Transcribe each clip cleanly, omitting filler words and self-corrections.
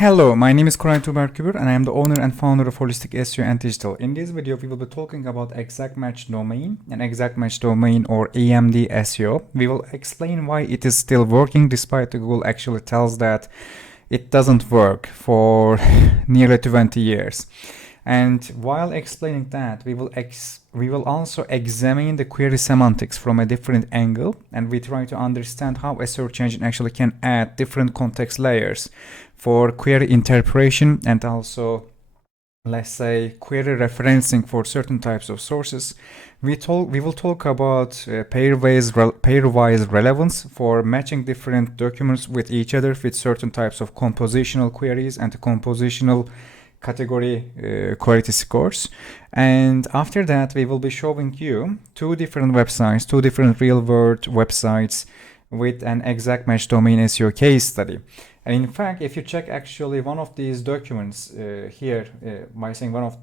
Hello, my name is Koray Tuberkubur and I am the owner and founder of Holistic SEO and Digital. In this video, we will be talking about exact match domain and exact match domain or EMD SEO. We will explain why it is still working despite Google actually tells that it doesn't work for nearly 20 years. And while explaining that, we will also examine the query semantics from a different angle, and we try to understand how a search engine actually can add different context layers for query interpretation and also, let's say, query referencing for certain types of sources. We will talk about pairwise relevance for matching different documents with each other with certain types of compositional queries and compositional category quality scores. And after that, we will be showing you two different websites, two different real-world websites with an exact match domain SEO case study. And in fact, if you check actually one of these documents here, by saying one of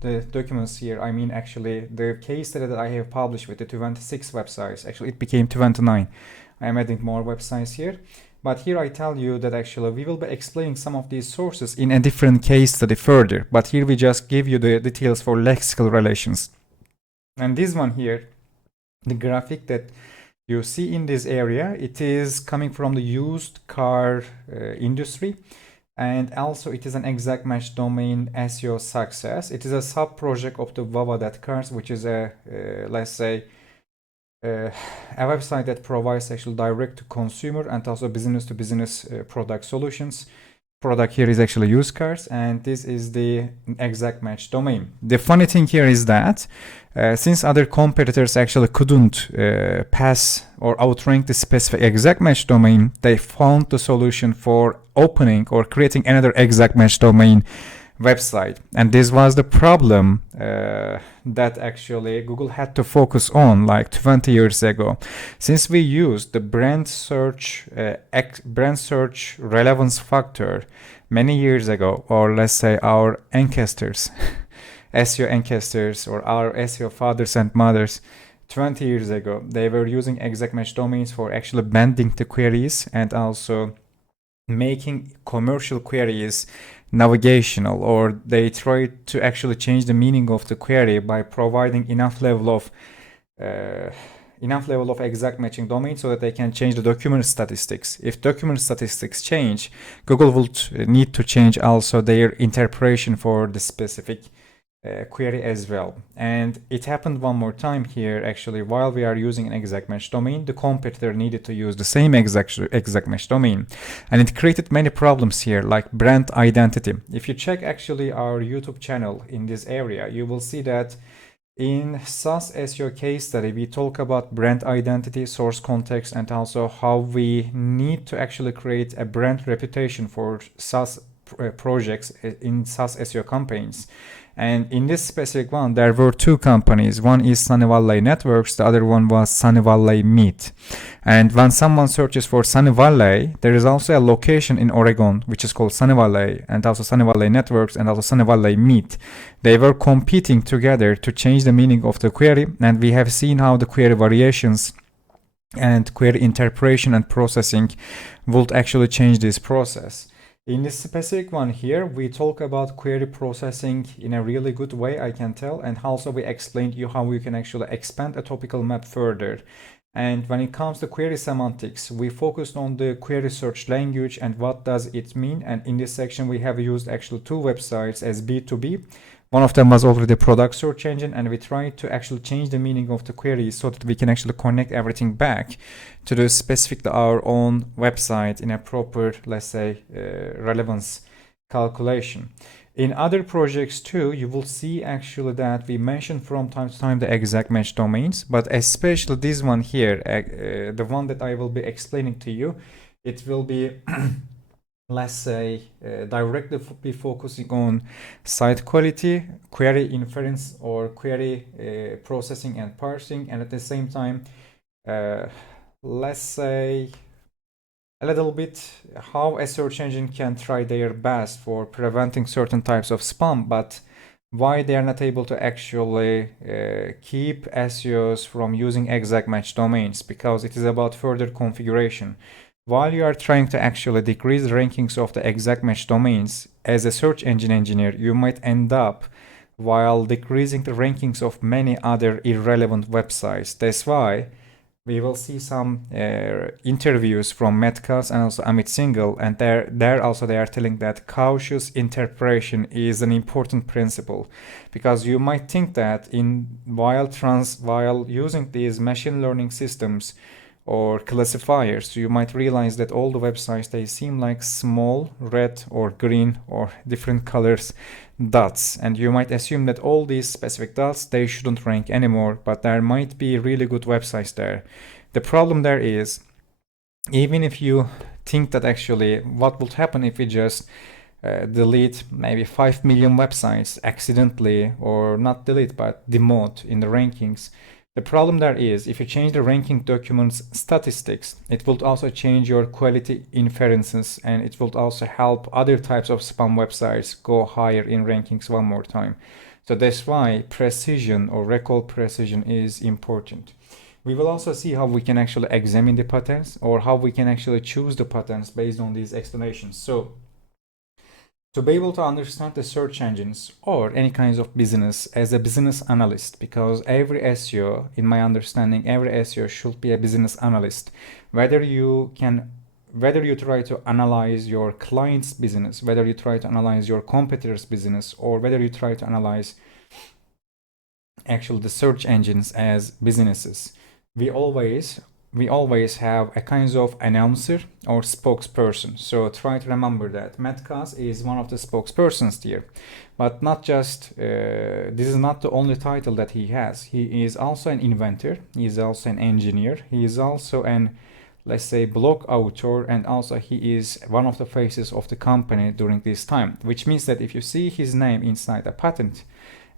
the documents here, I mean actually the case study that I have published with the 26 websites, actually it became 29. I am adding more websites here. But here I tell you that actually we will be explaining some of these sources in a different case study further. But here we just give you the details for lexical relations. And this one here, the graphic that you see in this area, it is coming from the used car industry. And also it is an exact match domain SEO success. It is a sub-project of the Guha.cars, which is a, let's say, a website that provides actual direct to consumer and also business to business product solutions. Product here is actually used cars, and this is the exact match domain. The funny thing here is that since other competitors actually couldn't pass or outrank the specific exact match domain, they found the solution for opening or creating another exact match domain website. And this was the problem that actually Google had to focus on like 20 years ago. Since we used the brand search relevance factor many years ago, or let's say our ancestors, SEO ancestors or our SEO fathers and mothers 20 years ago, they were using exact match domains for actually bending the queries and also making commercial queries navigational, or they try to actually change the meaning of the query by providing enough level of exact matching domain so that they can change the document statistics. If document statistics change, Google will need to change also their interpretation for the specific query as well. And it happened one more time here. Actually, while we are using an exact match domain, the competitor needed to use the same exact match domain, and it created many problems here, like brand identity. If you check actually our YouTube channel in this area, you will see that in SaaS SEO case study, we talk about brand identity, source context, and also how we need to actually create a brand reputation for SaaS projects in SaaS SEO campaigns. And in this specific one, there were two companies. One is Sunny Valley Networks, the other one was Sunny Valley Meat. And when someone searches for Sunny Valley, there is also a location in Oregon, which is called Sunny Valley, and also Sunny Valley Networks and also Sunny Valley Meat. They were competing together to change the meaning of the query, and we have seen how the query variations and query interpretation and processing would actually change this process. In this specific one here, we talk about query processing in a really good way, I can tell, and also we explained you how we can actually expand a topical map further. And when it comes to query semantics, we focused on the query search language and what does it mean. And in this section, we have used actually two websites as B2B. One of them was already a product search engine, and we tried to actually change the meaning of the query so that we can actually connect everything back to the specific our own website in a proper, let's say, relevance calculation. In other projects too, you will see actually that we mention from time to time the exact match domains, but especially this one here, the one that I will be explaining to you, it will be let's say directly be focusing on site quality, query inference, or query processing and parsing, and at the same time let's say a little bit how a search engine can try their best for preventing certain types of spam, but why they are not able to actually keep SEOs from using exact match domains, because it is about further configuration. while you are trying to actually decrease the rankings of the exact match domains, as a search engine engineer, you might end up while decreasing the rankings of many other irrelevant websites. That's why we will see some interviews from Metcalf and also Amit Singhal, and there also they are telling that cautious interpretation is an important principle, because you might think that while using these machine learning systems or classifiers, you might realize that all the websites, they seem like small red or green or different colors dots, and you might assume that all these specific dots, they shouldn't rank anymore, but there might be really good websites there. The problem there is, even if you think that actually what would happen if we just delete maybe 5 million websites accidentally, or not delete but demote in the rankings, the problem there is, if you change the ranking document's statistics, it will also change your quality inferences, and it will also help other types of spam websites go higher in rankings one more time. So that's why precision or recall precision is important. We will also see how we can actually examine the patterns, or how we can actually choose the patterns based on these explanations. So to be able to understand the search engines or any kinds of business as a business analyst, because every SEO, in my understanding, every SEO should be a business analyst. Whether you try to analyze your client's business, whether you try to analyze your competitor's business, or whether you try to analyze actually the search engines as businesses, we always have a kind of announcer or spokesperson. So try to remember that Metcalf is one of the spokespersons here, but not just this is not the only title that he has. He is also an inventor, he is also an engineer, he is also an, let's say, blog author, and also he is one of the faces of the company during this time, which means that if you see his name inside a patent,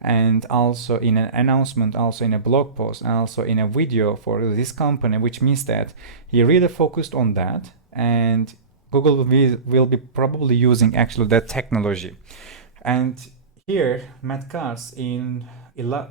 and also in an announcement, also in a blog post, and also in a video for this company, which means that he really focused on that, and Google will be probably using actually that technology. And here, Metcalf,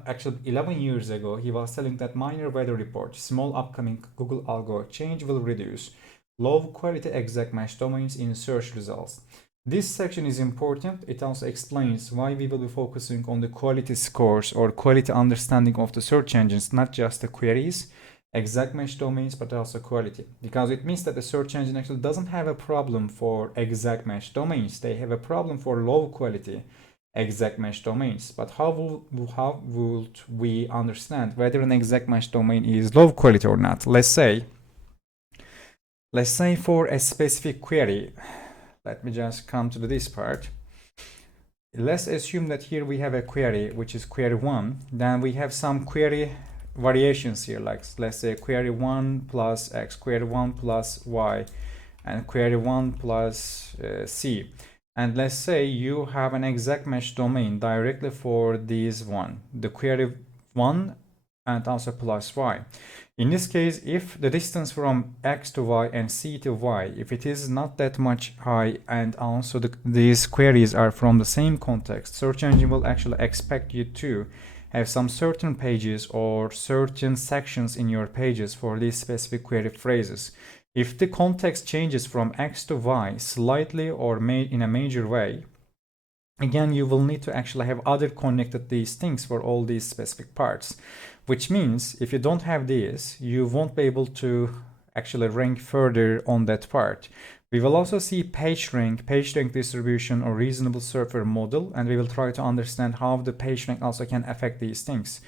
actually 11 years ago, he was telling that minor weather report, small upcoming Google algo change will reduce low quality exact match domains in search results. This section is important. It also explains why we will be focusing on the quality scores or quality understanding of the search engines, not just the queries, exact match domains, but also quality. Because it means that the search engine actually doesn't have a problem for exact match domains. They have a problem for low quality exact match domains. But how would we understand whether an exact match domain is low quality or not? Let's say for a specific query, let me just come to this part. Let's assume that here we have a query, which is query 1. Then we have some query variations here, like let's say query 1 plus x, query 1 plus y, and query 1 plus c. And let's say you have an exact match domain directly for this one, the query 1 and also plus y. In this case, if the distance from x to y and c to y, if it is not that much high, and also these queries are from the same context, search engine will actually expect you to have some certain pages or certain sections in your pages for these specific query phrases. If the context changes from x to y slightly or in a major way, again, you will need to actually have other connected these things for all these specific parts, which means if you don't have this, you won't be able to actually rank further on that part. We will also see PageRank distribution or reasonable server model, and we will try to understand how the PageRank also can affect these things.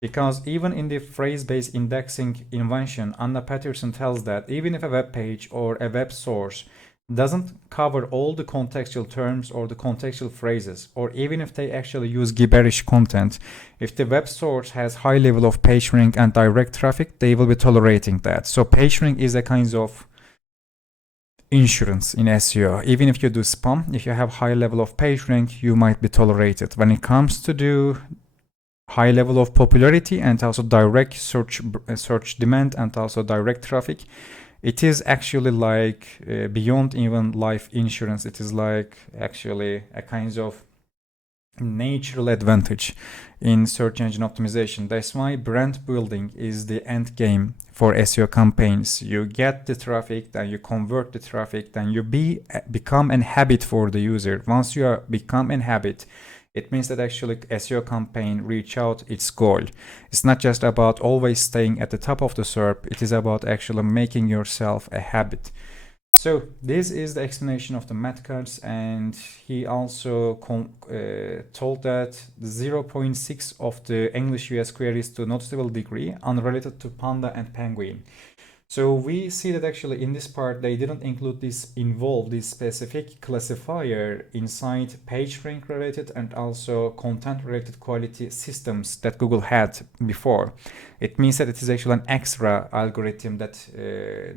Because even in the phrase-based indexing invention, Anna Patterson tells that even if a web page or a web source doesn't cover all the contextual terms or the contextual phrases, or even if they actually use gibberish content, if the web source has high level of PageRank and direct traffic, they will be tolerating that. So PageRank is a kind of insurance in SEO. Even if you do spam, if you have high level of PageRank, you might be tolerated. When it comes to do high level of popularity and also direct search demand and also direct traffic, it is actually like beyond even life insurance. It is like actually a kind of natural advantage in search engine optimization. That's why brand building is the end game for SEO campaigns. You get the traffic, then you convert the traffic, then you become a habit for the user. Once you become a habit, it means that actually SEO campaign reach out its goal. It's not just about always staying at the top of the SERP. It is about actually making yourself a habit. So this is the explanation of the math cards, and he also told that 0.6 of the English US queries to noticeable degree unrelated to Panda and Penguin. So we see that actually in this part they didn't include this specific classifier inside PageRank related and also content related quality systems that Google had before. It means that it is actually an extra algorithm that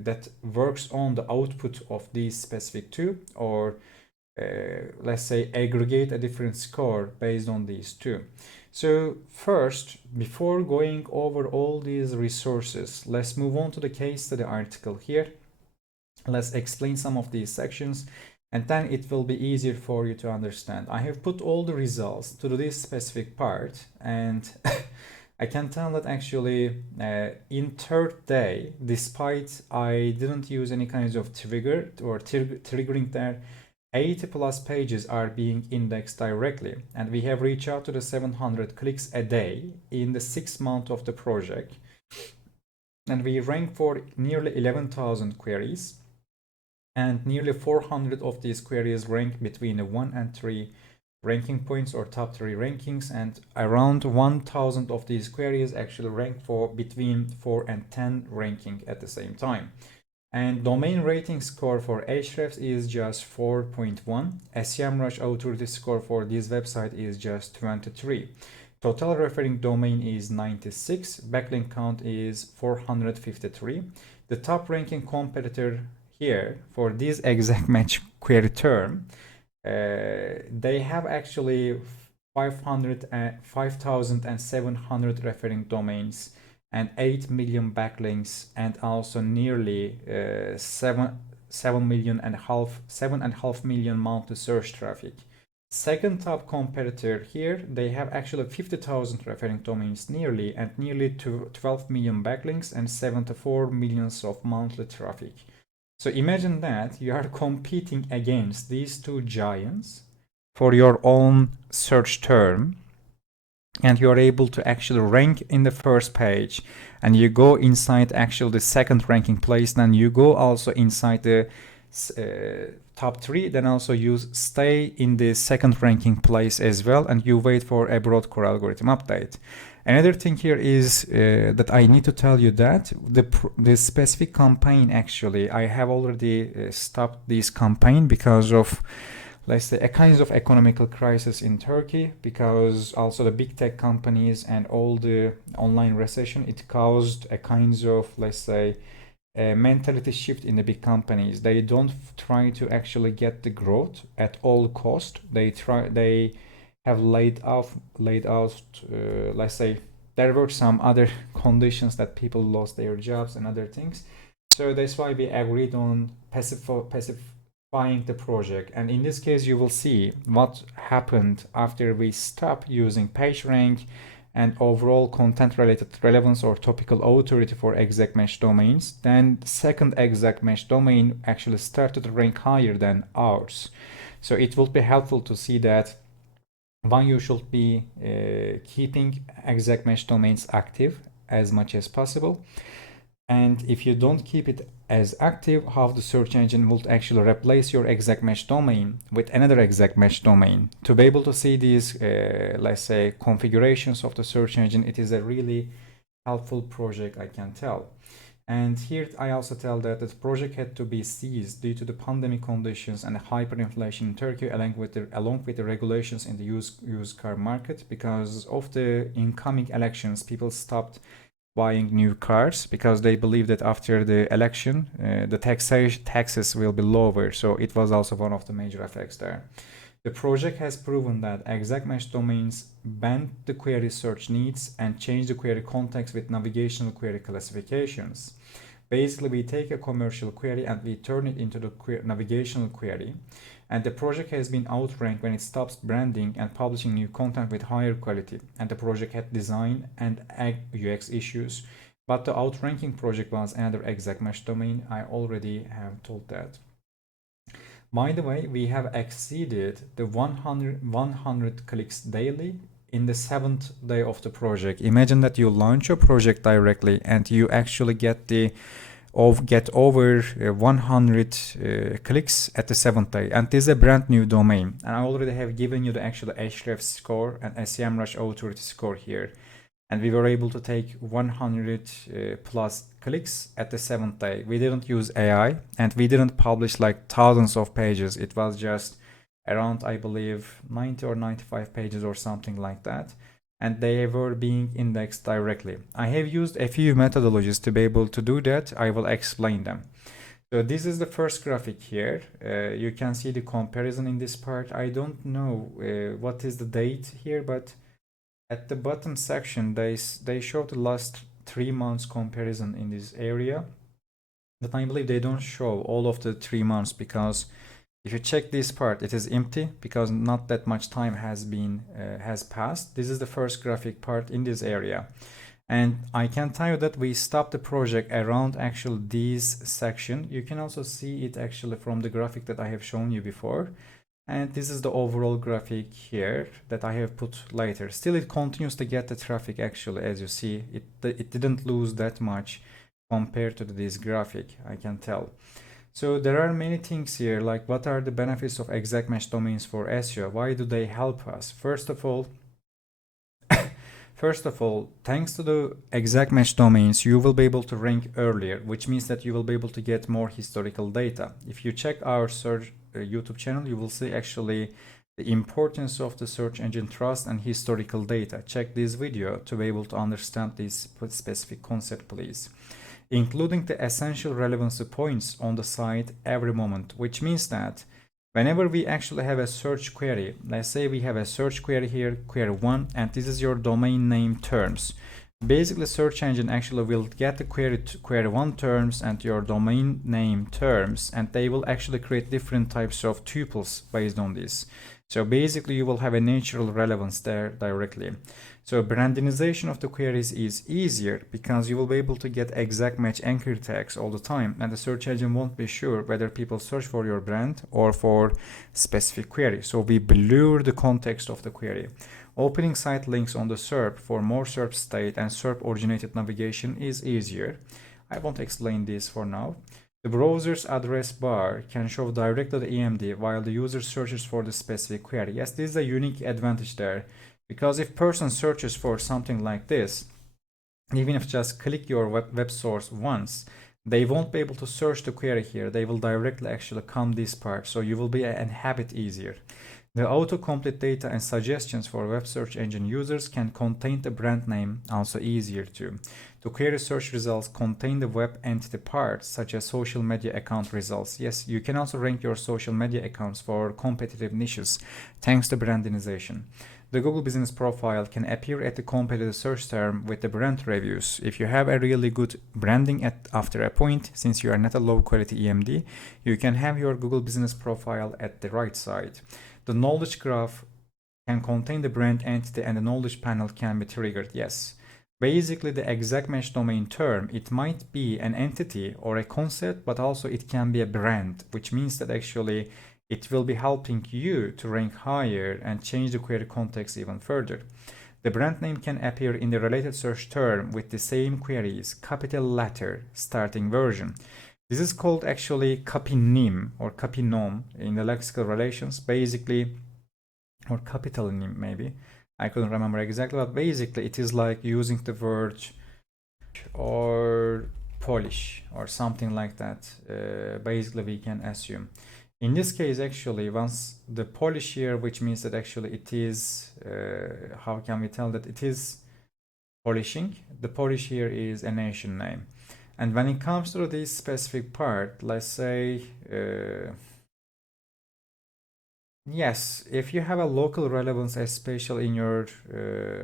that works on the output of these specific two, or let's say aggregate a different score based on these two. So first, before going over all these resources, let's move on to the case study article here. Let's explain some of these sections, and then it will be easier for you to understand. I have put all the results to this specific part, and I can tell that actually in third day, despite I didn't use any kinds of trigger or triggering there, 80 plus pages are being indexed directly, and we have reached out to the 700 clicks a day in the 6 months of the project, and we rank for nearly 11,000 queries, and nearly 400 of these queries rank between the 1 and 3 ranking points or top 3 rankings, and around 1,000 of these queries actually rank for between 4 and 10 ranking at the same time. And domain rating score for Ahrefs is just 4.1. SEMrush authority score for this website is just 23. Total referring domain is 96. Backlink count is 453. The top ranking competitor here for this exact match query term, they have actually 5,700 referring domains and 8 million backlinks, and also nearly 7.5 million monthly search traffic. Second top competitor here, they have actually 50,000 referring domains nearly, and nearly 12 million backlinks and 74 millions of monthly traffic. So imagine that you are competing against these two giants for your own search term, and you are able to actually rank in the first page, and you go inside actually the second ranking place, then you go also inside the top 3, then also you stay in the second ranking place as well, and you wait for a broad core algorithm update. Another thing here is that I need to tell you that the specific campaign, actually I have already stopped this campaign because of, let's say, a kind of economical crisis in Turkey, because also the big tech companies and all the online recession, it caused a kind of, let's say, a mentality shift in the big companies. They don't try to actually get the growth at all cost. They have laid out, let's say, there were some other conditions that people lost their jobs and other things. So that's why we agreed on pacifying the project. And in this case, you will see what happened after we stopped using PageRank and overall content related relevance or topical authority for exact match domains. Then the second exact match domain actually started to rank higher than ours. So it will be helpful to see that one, you should be keeping exact match domains active as much as possible. And if you don't keep it as active, how the search engine will actually replace your exact match domain with another exact match domain. To be able to see these, let's say, configurations of the search engine, it is a really helpful project, I can tell. And here I also tell that the project had to be ceased due to the pandemic conditions and hyperinflation in Turkey, along with the regulations in the used car market. Because of the incoming elections, people stopped buying new cars because they believe that after the election, the taxes will be lower. So it was also one of the major effects there. The project has proven that exact match domains bend the query search needs and change the query context with navigational query classifications. Basically, we take a commercial query and we turn it into the navigational query. And the project has been outranked when it stops branding and publishing new content with higher quality. And the project had design and UX issues. But the outranking project was another exact match domain. I already have told that. By the way, we have exceeded the 100 clicks daily in the 7th day of the project. Imagine that you launch your project directly and you actually get over 100 clicks at the 7th day, and this is a brand new domain. And I already have given you the actual Ahrefs score and SEMrush authority score here, and we were able to take 100 plus clicks at the 7th day. We didn't use AI and we didn't publish like thousands of pages. It was just around, I believe, 90 or 95 pages or something like that, and they were being indexed directly. I have used a few methodologies to be able to do that. I will explain them. So this is the first graphic here. You can see the comparison in this part. I don't know what is the date here, but at the bottom section, they show the last 3 months comparison in this area. But I believe they don't show all of the 3 months, because if you check this part, it is empty because not that much time has passed. This is the first graphic part in this area. And I can tell you that we stopped the project around actually this section. You can also see it actually from the graphic that I have shown you before. And this is the overall graphic here that I have put later. Still, it continues to get the traffic actually, as you see. It didn't lose that much compared to this graphic, I can tell. So there are many things here, like what are the benefits of exact match domains for SEO? Why do they help us? First of all, thanks to the exact match domains, you will be able to rank earlier, which means that you will be able to get more historical data. If you check our search YouTube channel, you will see actually the importance of the search engine trust and historical data. Check this video to be able to understand this specific concept, please. Including the essential relevancy points on the site every moment, which means that whenever we actually have a search query, let's say we have a search query here, query 1, and this is your domain name terms. Basically, search engine actually will get the query 1 terms and your domain name terms, and they will actually create different types of tuples based on this. So basically, you will have a natural relevance there directly. So brandinization of the queries is easier because you will be able to get exact match anchor tags all the time, and the search engine won't be sure whether people search for your brand or for specific query. So we blur the context of the query. Opening site links on the SERP for more SERP state and SERP originated navigation is easier. I won't explain this for now. The browser's address bar can show directly the EMD while the user searches for the specific query. Yes, this is a unique advantage there, because if person searches for something like this, even if just click your web source once, they won't be able to search the query here. They will directly actually come this part, so you will be inhabit easier. The autocomplete data and suggestions for web search engine users can contain the brand name, also easier too. The query search results contain the web entity parts, such as social media account results. Yes, you can also rank your social media accounts for competitive niches, thanks to brandinization. The Google Business Profile can appear at the competitive search term with the brand reviews. If you have a really good branding after a point, since you are not a low quality EMD, you can have your Google Business Profile at the right side. The knowledge graph can contain the brand entity and the knowledge panel can be triggered. Yes. Basically, the exact match domain term, it might be an entity or a concept, but also it can be a brand, which means that actually it will be helping you to rank higher and change the query context even further. The brand name can appear in the related search term with the same query's capital letter starting version. This is called actually capinym or capinom in the lexical relations, basically, or capitalonym maybe. I couldn't remember exactly, but basically it is like using the word or Polish or something like that. Basically, we can assume. In this case, actually, once the Polish here, which means that actually it is, how can we tell that it is polishing? The Polish here is a nation name. And when it comes to this specific part, let's say, yes, if you have a local relevance, especially in your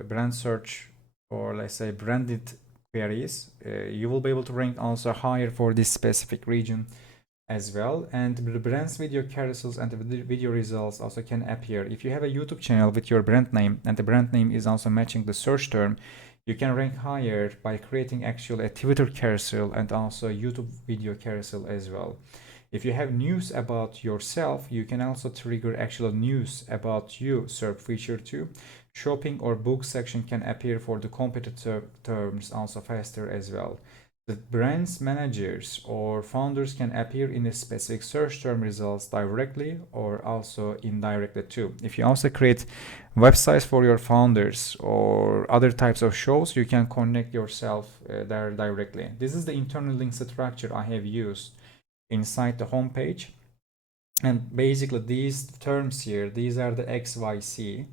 brand search or let's say branded queries, you will be able to rank also higher for this specific region as well. And the brand's video carousels and the video results also can appear. If you have a YouTube channel with your brand name and the brand name is also matching the search term, you can rank higher by creating actually a Twitter carousel and also a YouTube video carousel as well. If you have news about yourself, you can also trigger actual news about you SERP feature too. Shopping or book section can appear for the competitor terms also faster as well. The brand's managers or founders can appear in a specific search term results directly or also indirectly too. If you also create websites for your founders or other types of shows, you can connect yourself there directly. This is the internal link structure I have used inside the homepage. And basically these terms here, these are the XYZ,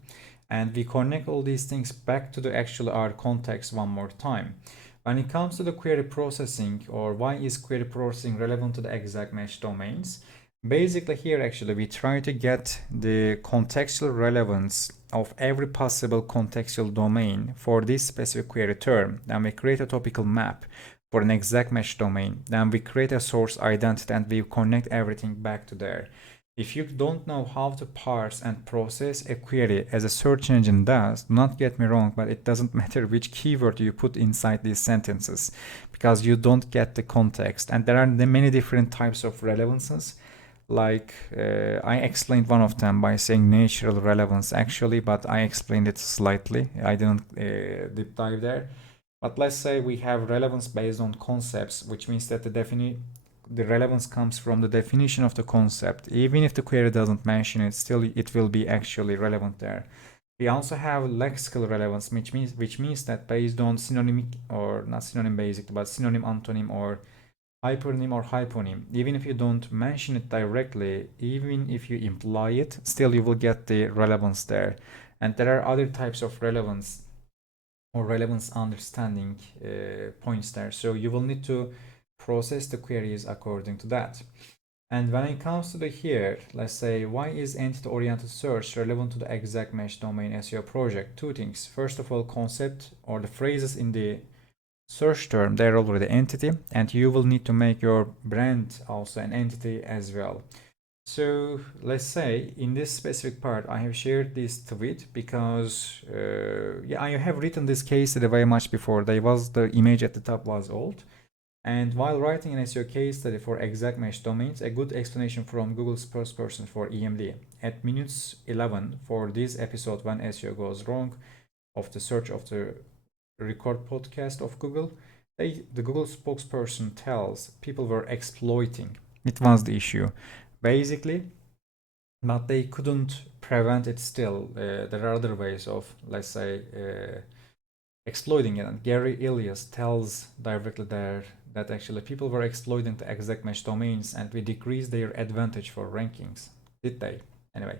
and we connect all these things back to the actual our context one more time. When it comes to the query processing, or why is query processing relevant to the exact match domains, basically here actually we try to get the contextual relevance of every possible contextual domain for this specific query term. Then we create a topical map for an exact match domain. Then we create a source identity and we connect everything back to there. If you don't know how to parse and process a query as a search engine does, do not get me wrong, but it doesn't matter which keyword you put inside these sentences because you don't get the context. And there are many different types of relevances. Like I explained one of them by saying natural relevance actually, but I explained it slightly. I didn't deep dive there. But let's say we have relevance based on concepts, which means that the relevance comes from the definition of the concept. Even if the query doesn't mention it, still it will be actually relevant there. We also have lexical relevance, which means that based on synonymic, or not synonym basically, but synonym, antonym, or hypernym or hyponym, even if you don't mention it directly, even if you imply it, still you will get the relevance there. And there are other types of relevance or relevance understanding points there. So you will need to process the queries according to that. And when it comes to the here, let's say, why is entity-oriented search relevant to the exact match domain SEO project? Two things. First of all, concept or the phrases in the search term, they're already entity, and you will need to make your brand also an entity as well. So let's say in this specific part, I have shared this tweet because yeah, I have written this case study very much before. The image at the top was old. And while writing an SEO case study for exact match domains, a good explanation from Google's spokesperson for EMD at minutes 11 for this episode when SEO goes wrong of the search of the record podcast of Google, the Google spokesperson tells people were exploiting. It was the issue, basically, but they couldn't prevent it still. There are other ways of, let's say, exploiting it. And Gary Elias tells directly there that actually people were exploiting the exact match domains and we decreased their advantage for rankings. Did they? Anyway,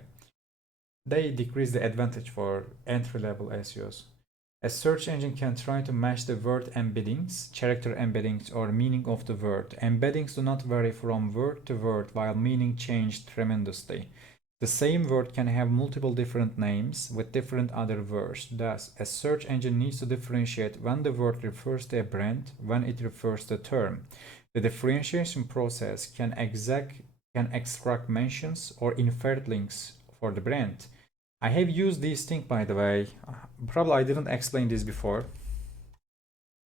they decreased the advantage for entry-level SEOs. A search engine can try to match the word embeddings, character embeddings, or meaning of the word. Embeddings do not vary from word to word while meaning changed tremendously. The same word can have multiple different names with different other words. Thus, a search engine needs to differentiate when the word refers to a brand, when it refers to a term. The differentiation process can extract mentions or inferred links for the brand. I have used these things, by the way. Probably I didn't explain this before.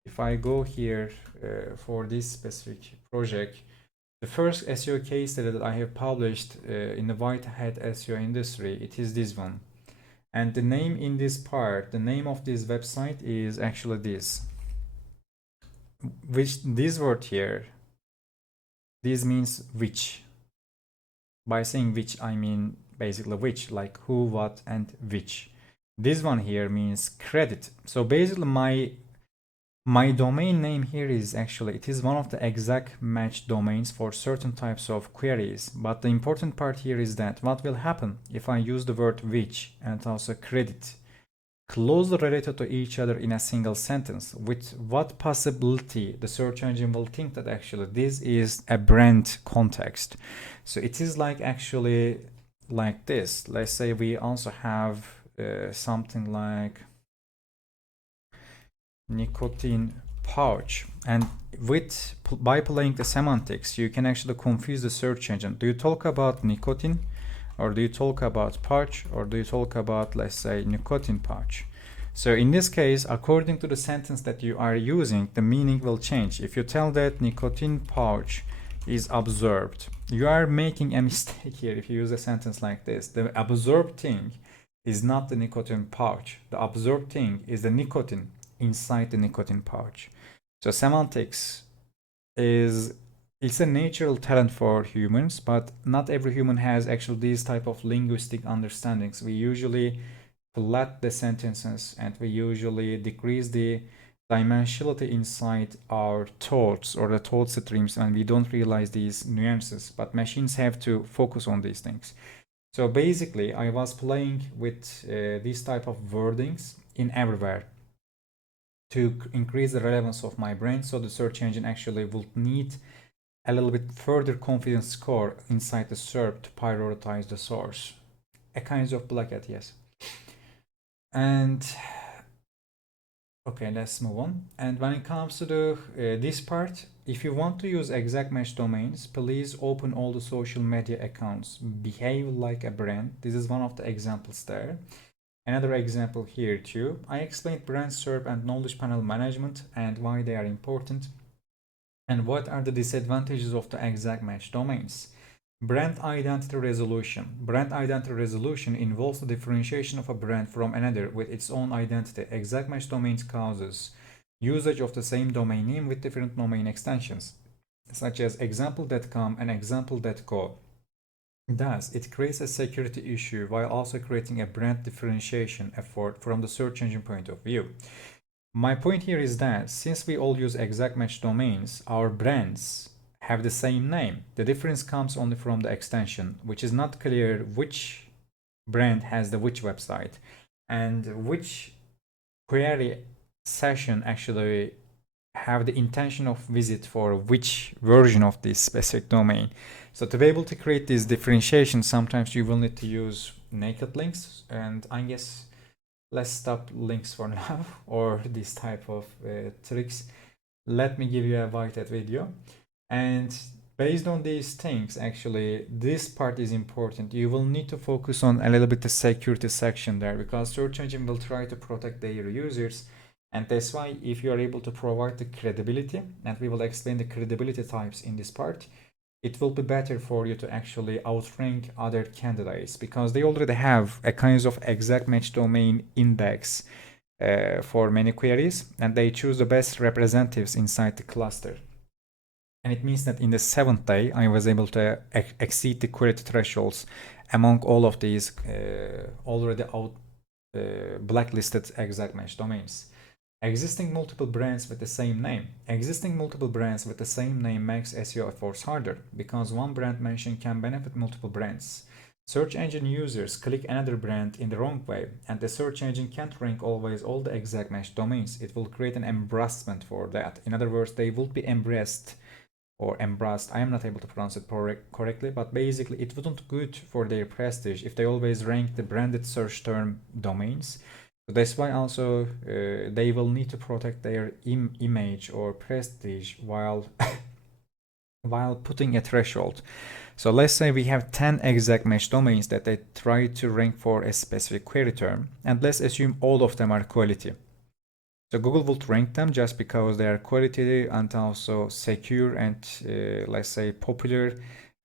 If I go here for this specific project, the first SEO case study that I have published in the white hat SEO industry, it is this one. And the name in this part, the name of this website is actually this. Which, this word here, this means which. By saying which, I mean basically which, like who, what, and which. This one here means credit. So basically my domain name here is actually, it is one of the exact match domains for certain types of queries. But the important part here is that what will happen if I use the word which and also credit closely related to each other in a single sentence, with what possibility the search engine will think that actually this is a brand context. So it is like actually like this. Let's say we also have something like nicotine pouch, and by playing the semantics, you can actually confuse the search engine. Do you talk about nicotine, or do you talk about pouch, or do you talk about, let's say, nicotine pouch? So in this case, according to the sentence that you are using, the meaning will change. If you tell that nicotine pouch is observed, you are making a mistake here if you use a sentence like this. The observed thing is not the nicotine pouch. The observed thing is the nicotine inside the nicotine pouch. So semantics it's a natural talent for humans, but not every human has actually these type of linguistic understandings. We usually flat the sentences, and we usually decrease the dimensionality inside our thoughts or the thought streams, and we don't realize these nuances, but machines have to focus on these things. So basically, I was playing with these type of wordings in everywhere to increase the relevance of my brain, so the search engine actually would need a little bit further confidence score inside the SERP to prioritize the source. A kind of bucket, yes. And okay, let's move on. And when it comes to the this part, if you want to use exact match domains, please open all the social media accounts. Behave like a brand. This is one of the examples there. Another example here too. I explained brand SERP and knowledge panel management and why they are important, and what are the disadvantages of the exact match domains. Brand identity resolution. Brand identity resolution involves the differentiation of a brand from another with its own identity. Exact match domains causes usage of the same domain name with different domain extensions, such as example.com and example.co. Thus, it creates a security issue while also creating a brand differentiation effort from the search engine point of view. My point here is that since we all use exact match domains, our brands have the same name. The difference comes only from the extension, which is not clear which brand has the which website and which query session actually have the intention of visit for which version of this specific domain. So to be able to create this differentiation, sometimes you will need to use naked links, and I guess let's stop links for now or this type of tricks. Let me give you a whitehead video. And based on these things, actually, this part is important. You will need to focus on a little bit the security section there, because search engine will try to protect their users. And that's why if you are able to provide the credibility, and we will explain the credibility types in this part, it will be better for you to actually outrank other candidates, because they already have a kind of exact match domain index for many queries, and they choose the best representatives inside the cluster. And it means that in the 7th day, I was able to exceed the query thresholds among all of these already out blacklisted exact match domains. Existing multiple brands with the same name. Existing multiple brands with the same name makes SEO efforts harder, because one brand mention can benefit multiple brands. Search engine users click another brand in the wrong way, and the search engine can't rank always all the exact match domains. It will create an embarrassment for that. In other words, they will be embraced or embarrassed. I am not able to pronounce it correctly, but basically it wouldn't good for their prestige if they always rank the branded search term domains. So that's why also they will need to protect their image or prestige while while putting a threshold. So let's say we have 10 exact match domains that they try to rank for a specific query term, and let's assume all of them are quality. So Google will rank them just because they are quality and also secure and let's say popular,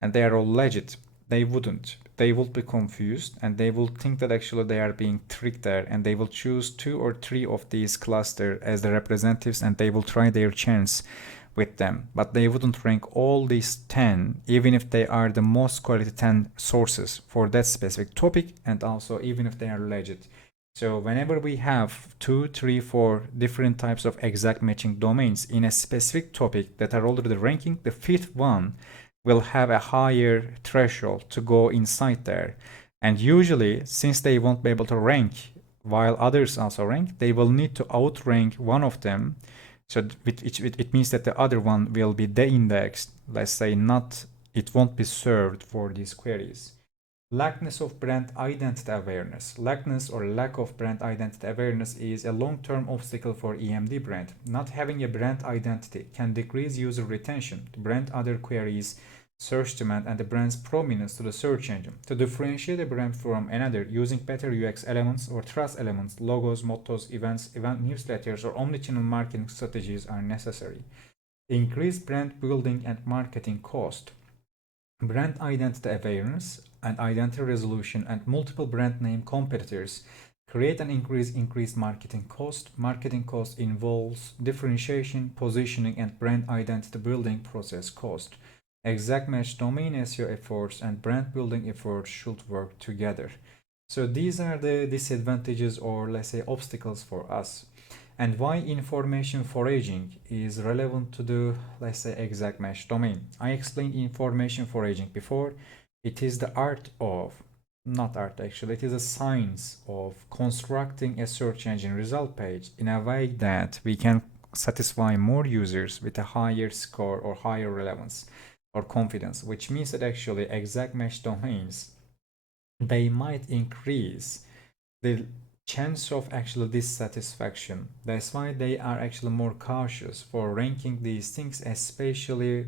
and they are all legit. They wouldn't. They will be confused, and they will think that actually they are being tricked there, and they will choose 2 or 3 of these clusters as the representatives, and they will try their chance with them. But they wouldn't rank all these 10, even if they are the most quality 10 sources for that specific topic, and also even if they are legit. So whenever we have 2, 3, 4 different types of exact matching domains in a specific topic that are already ranking, the 5th one will have a higher threshold to go inside there. And usually, since they won't be able to rank while others also rank, they will need to outrank one of them. So it means that the other one will be de-indexed. Let's say it won't be served for these queries. Lackness of brand identity awareness. Lackness or lack of brand identity awareness is a long-term obstacle for EMD brand. Not having a brand identity can decrease user retention, brand other queries, search demand, and the brand's prominence to the search engine. To differentiate a brand from another, using better UX elements or trust elements, logos, mottos, events, event newsletters, or omnichannel marketing strategies are necessary. Increased brand building and marketing cost. Brand identity awareness and identity resolution and multiple brand name competitors create an increased marketing cost. Marketing cost involves differentiation, positioning, and brand identity building process cost. Exact match domain SEO efforts and brand building efforts should work together. So these are the disadvantages, or let's say obstacles for us. And why information foraging is relevant to the, let's say, exact match domain. I explained information foraging before. It is the art of, not art actually, it is a science of constructing a search engine result page in a way that we can satisfy more users with a higher score or higher relevance or confidence, which means that actually exact match domains, they might increase the chance of actual dissatisfaction. That's why they are actually more cautious for ranking these things, especially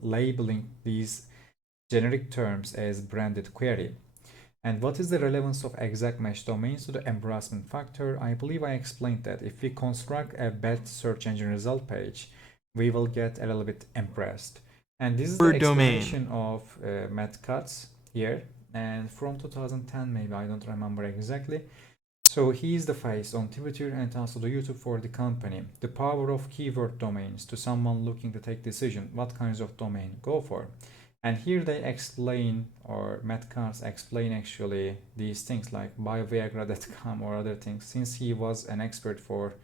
labeling these generic terms as branded query. And what is the relevance of exact match domains to the embarrassment factor? I believe I explained that if we construct a bad search engine result page, we will get a little bit embarrassed. And this is the explanation of Matt Cutts here, and from 2010 maybe, I don't remember exactly. So he is the face on Twitter and also the YouTube for the company. The power of keyword domains to someone looking to take decision, what kinds of domain go for. And here they explain, or Matt Cutts explain actually these things like buyviagra.com or other things, since he was an expert for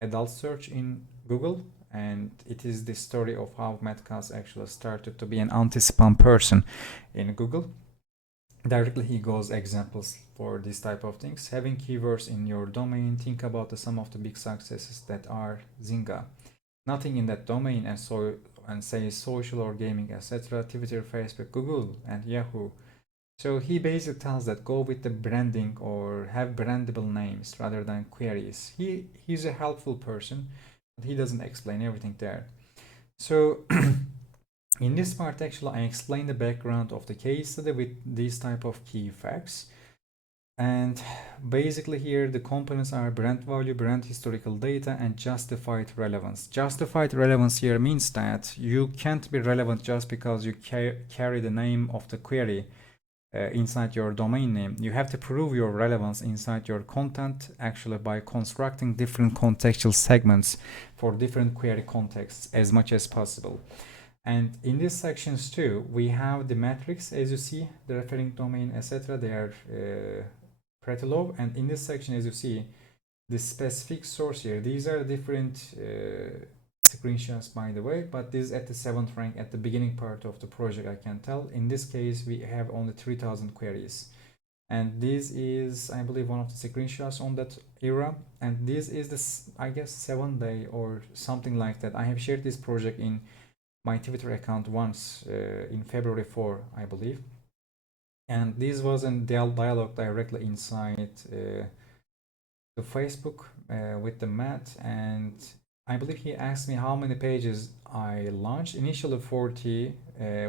adult search in Google. And it is the story of how Matt Cutts actually started to be an anti-spam person in Google. Directly he goes examples for this type of things. Having keywords in your domain, think about some of the big successes that are Zynga. Nothing in that domain, and so and say social or gaming, etc. Twitter, Facebook, Google, and Yahoo. So he basically tells that go with the branding or have brandable names rather than queries. He's a helpful person, but he doesn't explain everything there. So in this part, actually, I explain the background of the case study with these type of key facts. And basically here, the components are brand value, brand historical data, and justified relevance. Justified relevance here means that you can't be relevant just because you carry the name of the query inside your domain name. You have to prove your relevance inside your content actually by constructing different contextual segments for different query contexts as much as possible. And in these sections too, we have the metrics, as you see, the referring domain, etc. They are pretty low. And in this section, as you see, the specific source here, these are different screenshots, by the way, but this is at the 7th rank at the beginning part of the project, I can tell. In this case, we have only 3,000 queries. And this is, I believe, one of the screenshots on that era. And this is this, I guess, 7th day or something like that. I have shared this project in my Twitter account once in February 4, I believe. And this was a dialogue directly inside the Facebook with the Matt. And I believe he asked me how many pages I launched. Initially 40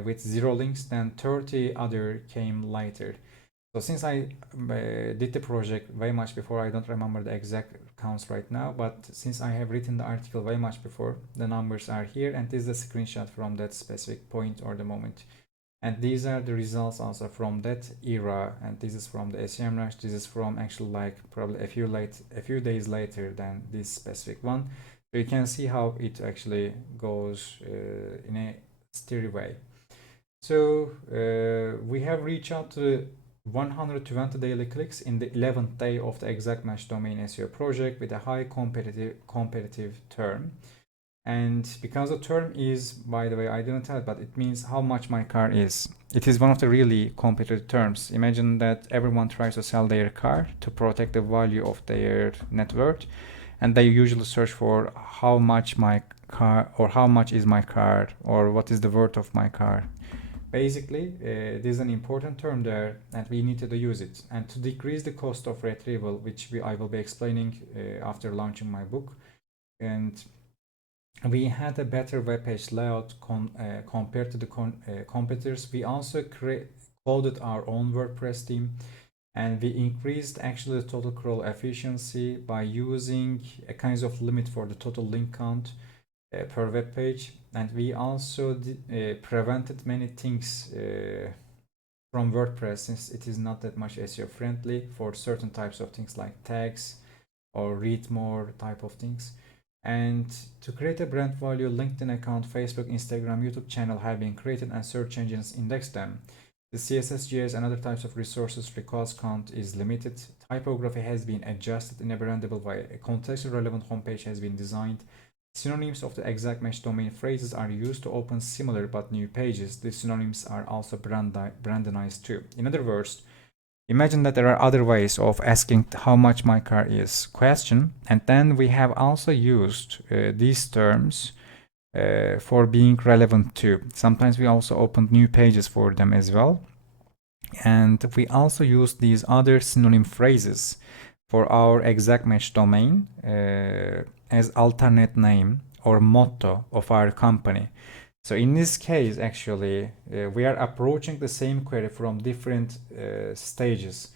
with 0 links, then 30 other came later. So since I did the project way much before, I don't remember the exact counts right now, but since I have written the article way much before, the numbers are here, and this is a screenshot from that specific point or the moment. And these are the results also from that era, and this is from the SEMrush. This is from actually like probably a few days later than this specific one. So you can see how it actually goes in a steady way. So we have reached out to 120 daily clicks in the 11th day of the exact match domain SEO project with a high competitive term. And because the term is, by the way, I didn't tell it, but it means how much my car is. It is one of the really competitive terms. Imagine that everyone tries to sell their car to protect the value of their net worth, and they usually search for how much my car, or how much is my car, or what is the worth of my car. Basically, this is an important term there, and we need to use it. And to decrease the cost of retrieval, which I will be explaining after launching my book, and we had a better web page layout compared to the competitors. We also coded our own WordPress theme, and we increased actually the total crawl efficiency by using a kind of limit for the total link count per web page. And we also prevented many things from WordPress, since it is not that much SEO friendly for certain types of things like tags or read more type of things. And to create a brand value, LinkedIn account, Facebook, Instagram, YouTube channel have been created and search engines index them. The CSS, JS, and other types of resources request count is limited. Typography has been adjusted in a brandable way. A contextual relevant homepage has been designed. Synonyms of the exact match domain phrases are used to open similar but new pages. The synonyms are also brandonized too. In other words, imagine that there are other ways of asking how much my car is question, and then we have also used these terms for being relevant too. Sometimes we also opened new pages for them as well. And we also use these other synonym phrases for our exact match domain as alternate name or motto of our company. So in this case, actually, we are approaching the same query from different stages.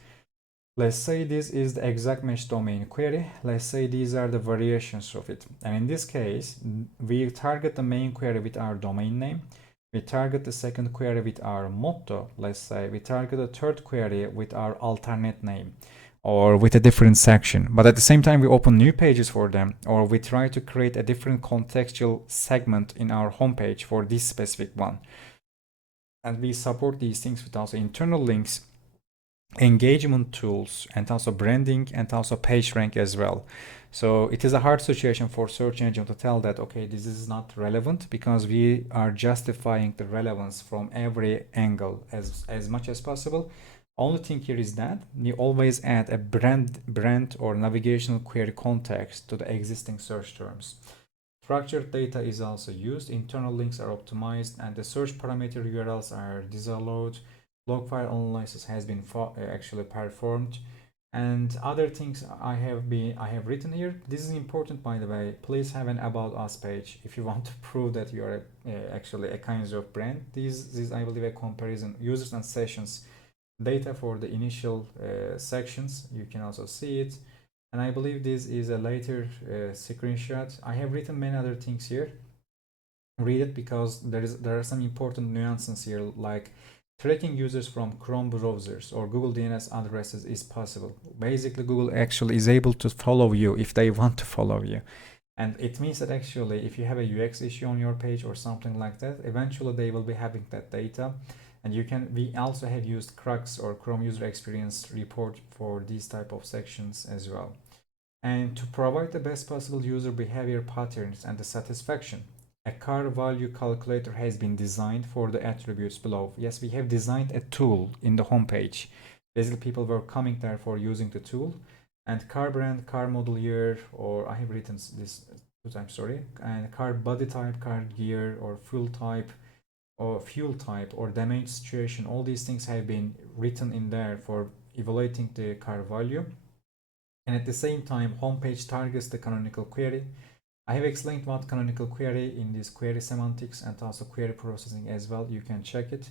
Let's say this is the exact match domain query. Let's say these are the variations of it. And in this case, we target the main query with our domain name. We target the second query with our motto. Let's say we target the third query with our alternate name or with a different section. But at the same time, we open new pages for them, or we try to create a different contextual segment in our homepage for this specific one. And we support these things with also internal links, engagement tools, and also branding, and also PageRank as well. So it is a hard situation for search engine to tell that, okay, this is not relevant, because we are justifying the relevance from every angle as much as possible. Only thing here is that you always add a brand or navigational query context to the existing search terms. Structured data is also used, internal links are optimized, and the search parameter URLs are disallowed. Log file analysis has been actually performed, and other things I have written here. This is important, by the way. Please have an about us page if you want to prove that you are actually a kind of brand. This I believe a comparison users and sessions data for the initial sections. You can also see it, and I believe this is a later screenshot. I have written many other things here. Read it, because there are some important nuances here, like tracking users from Chrome browsers or Google DNS addresses is possible. Basically, Google actually is able to follow you if they want to follow you. And it means that actually, if you have a UX issue on your page or something like that, eventually they will be having that data. And we also have used Crux or Chrome User Experience Report for these type of sections as well. And to provide the best possible user behavior patterns and the satisfaction, a car value calculator has been designed for the attributes below. Yes, we have designed a tool in the homepage. Basically, people were coming there for using the tool. And car brand, car model year, or I have written this 2 times, sorry, and car body type, car gear, or fuel type, or damage situation. All these things have been written in there for evaluating the car value. And at the same time, homepage targets the canonical query. I have explained what canonical query in this query semantics and also query processing as well. You can check it.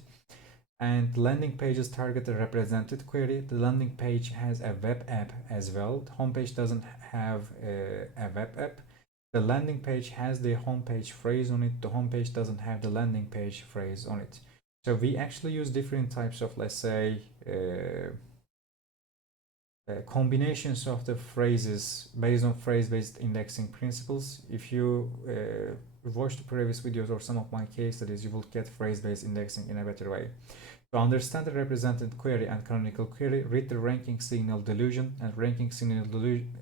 And landing pages target the represented query. The landing page has a web app as well. The homepage doesn't have a web app. The landing page has the homepage phrase on it. The homepage doesn't have the landing page phrase on it. So we actually use different types of, let's say, combinations of the phrases based on phrase-based indexing principles. If you watch the previous videos or some of my case studies, you will get phrase-based indexing in a better way. To understand the represented query and canonical query, read the ranking signal delusion. And ranking signal delusion,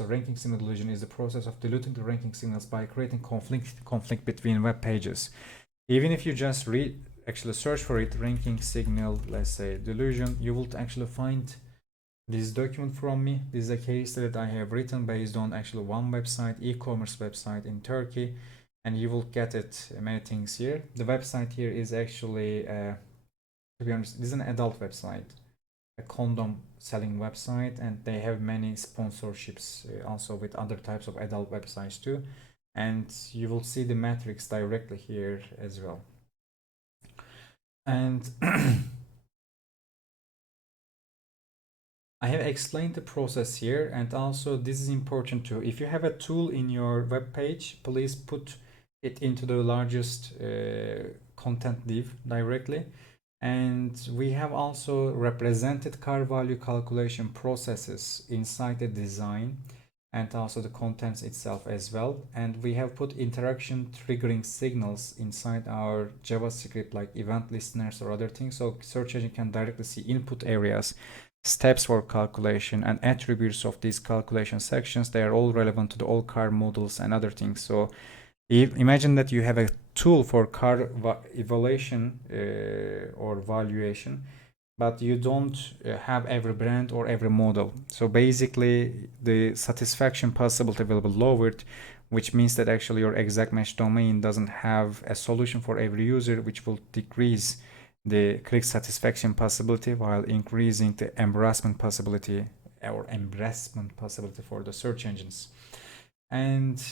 ranking signal delusion is the process of diluting the ranking signals by creating conflict between web pages. Even if you just search for it, ranking signal, let's say delusion, you will actually find this document from me. This is a case that I have written based on actually one website, e-commerce website in Turkey. and you will get it many things here. The website here is actually, to be honest, this is an adult website, a condom selling website, and they have many sponsorships also with other types of adult websites too. And you will see the metrics directly here as well. And I have explained the process here, and also this is important too. If you have a tool in your web page, please put it into the largest content div directly. And we have also represented car value calculation processes inside the design and also the contents itself as well. And we have put interaction triggering signals inside our JavaScript, like event listeners or other things, so search engine can directly see input areas, steps for calculation, and attributes of these calculation sections. They are all relevant to the all car models and other things. So imagine that you have a tool for car evaluation or valuation, but you don't have every brand or every model. So basically the satisfaction possibility will be lowered, which means that actually your exact match domain doesn't have a solution for every user, which will decrease the click satisfaction possibility while increasing the embarrassment possibility for the search engines. And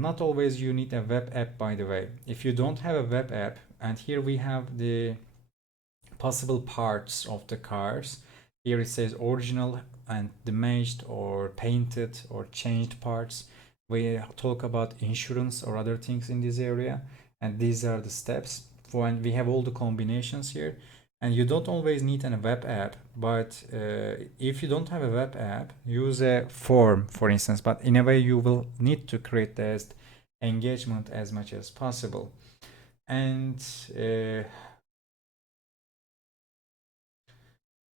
not always you need a web app, by the way. If you don't have a web app, and here we have the possible parts of the cars. Here it says original and damaged or painted or changed parts. We talk about insurance or other things in this area, and these are the steps. And we have all the combinations here, and you don't always need a web app, but if you don't have a web app, use a form, for instance, but in a way you will need to create this engagement as much as possible. And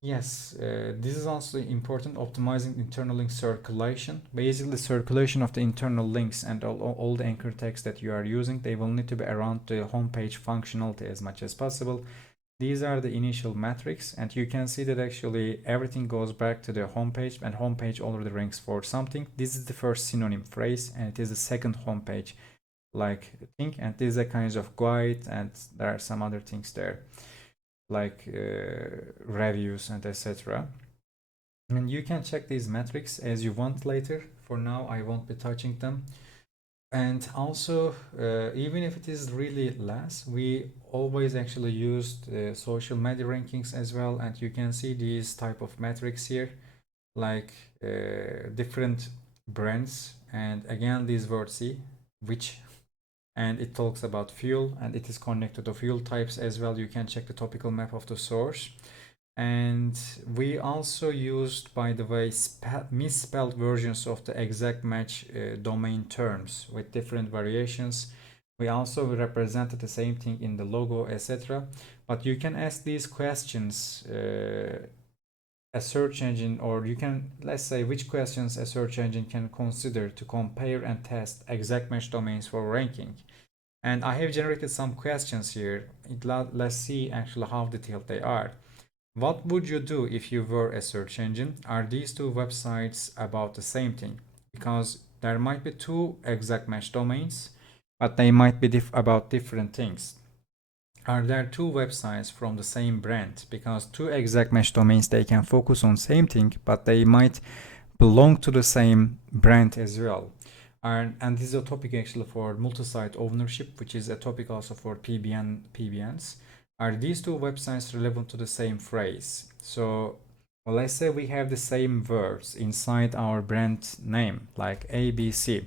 yes, this is also important, optimizing internal link circulation. Basically, circulation of the internal links and all the anchor text that you are using, they will need to be around the homepage functionality as much as possible. These are the initial metrics, and you can see that actually everything goes back to the homepage, and homepage already ranks for something. This is the first synonym phrase, and it is the second homepage like thing, and this is a kind of guide, and there are some other things there like reviews and etc. And you can check these metrics as you want later. For now, I won't be touching them. And also, even if it is really less, we always actually used social media rankings as well. And you can see these type of metrics here, like different brands. And again, these words, see, which, and it talks about fuel, and it is connected to fuel types as well. You can check the topical map of the source. And we also used, by the way, misspelled versions of the exact match domain terms with different variations. We also represented the same thing in the logo, etc. But you can ask these questions a search engine, or you can, let's say, which questions a search engine can consider to compare and test exact match domains for ranking. And I have generated some questions here. Let's see actually how detailed they are. What would you do if you were a search engine? Are these two websites about the same thing? Because there might be two exact match domains, but they might be about different things. Are there two websites from the same brand? Because two exact match domains, they can focus on same thing, but they might belong to the same brand as well. And this is a topic actually for multi-site ownership, which is a topic also for PBNs. Are these two websites relevant to the same phrase? So, well, let's say we have the same words inside our brand name, like ABC.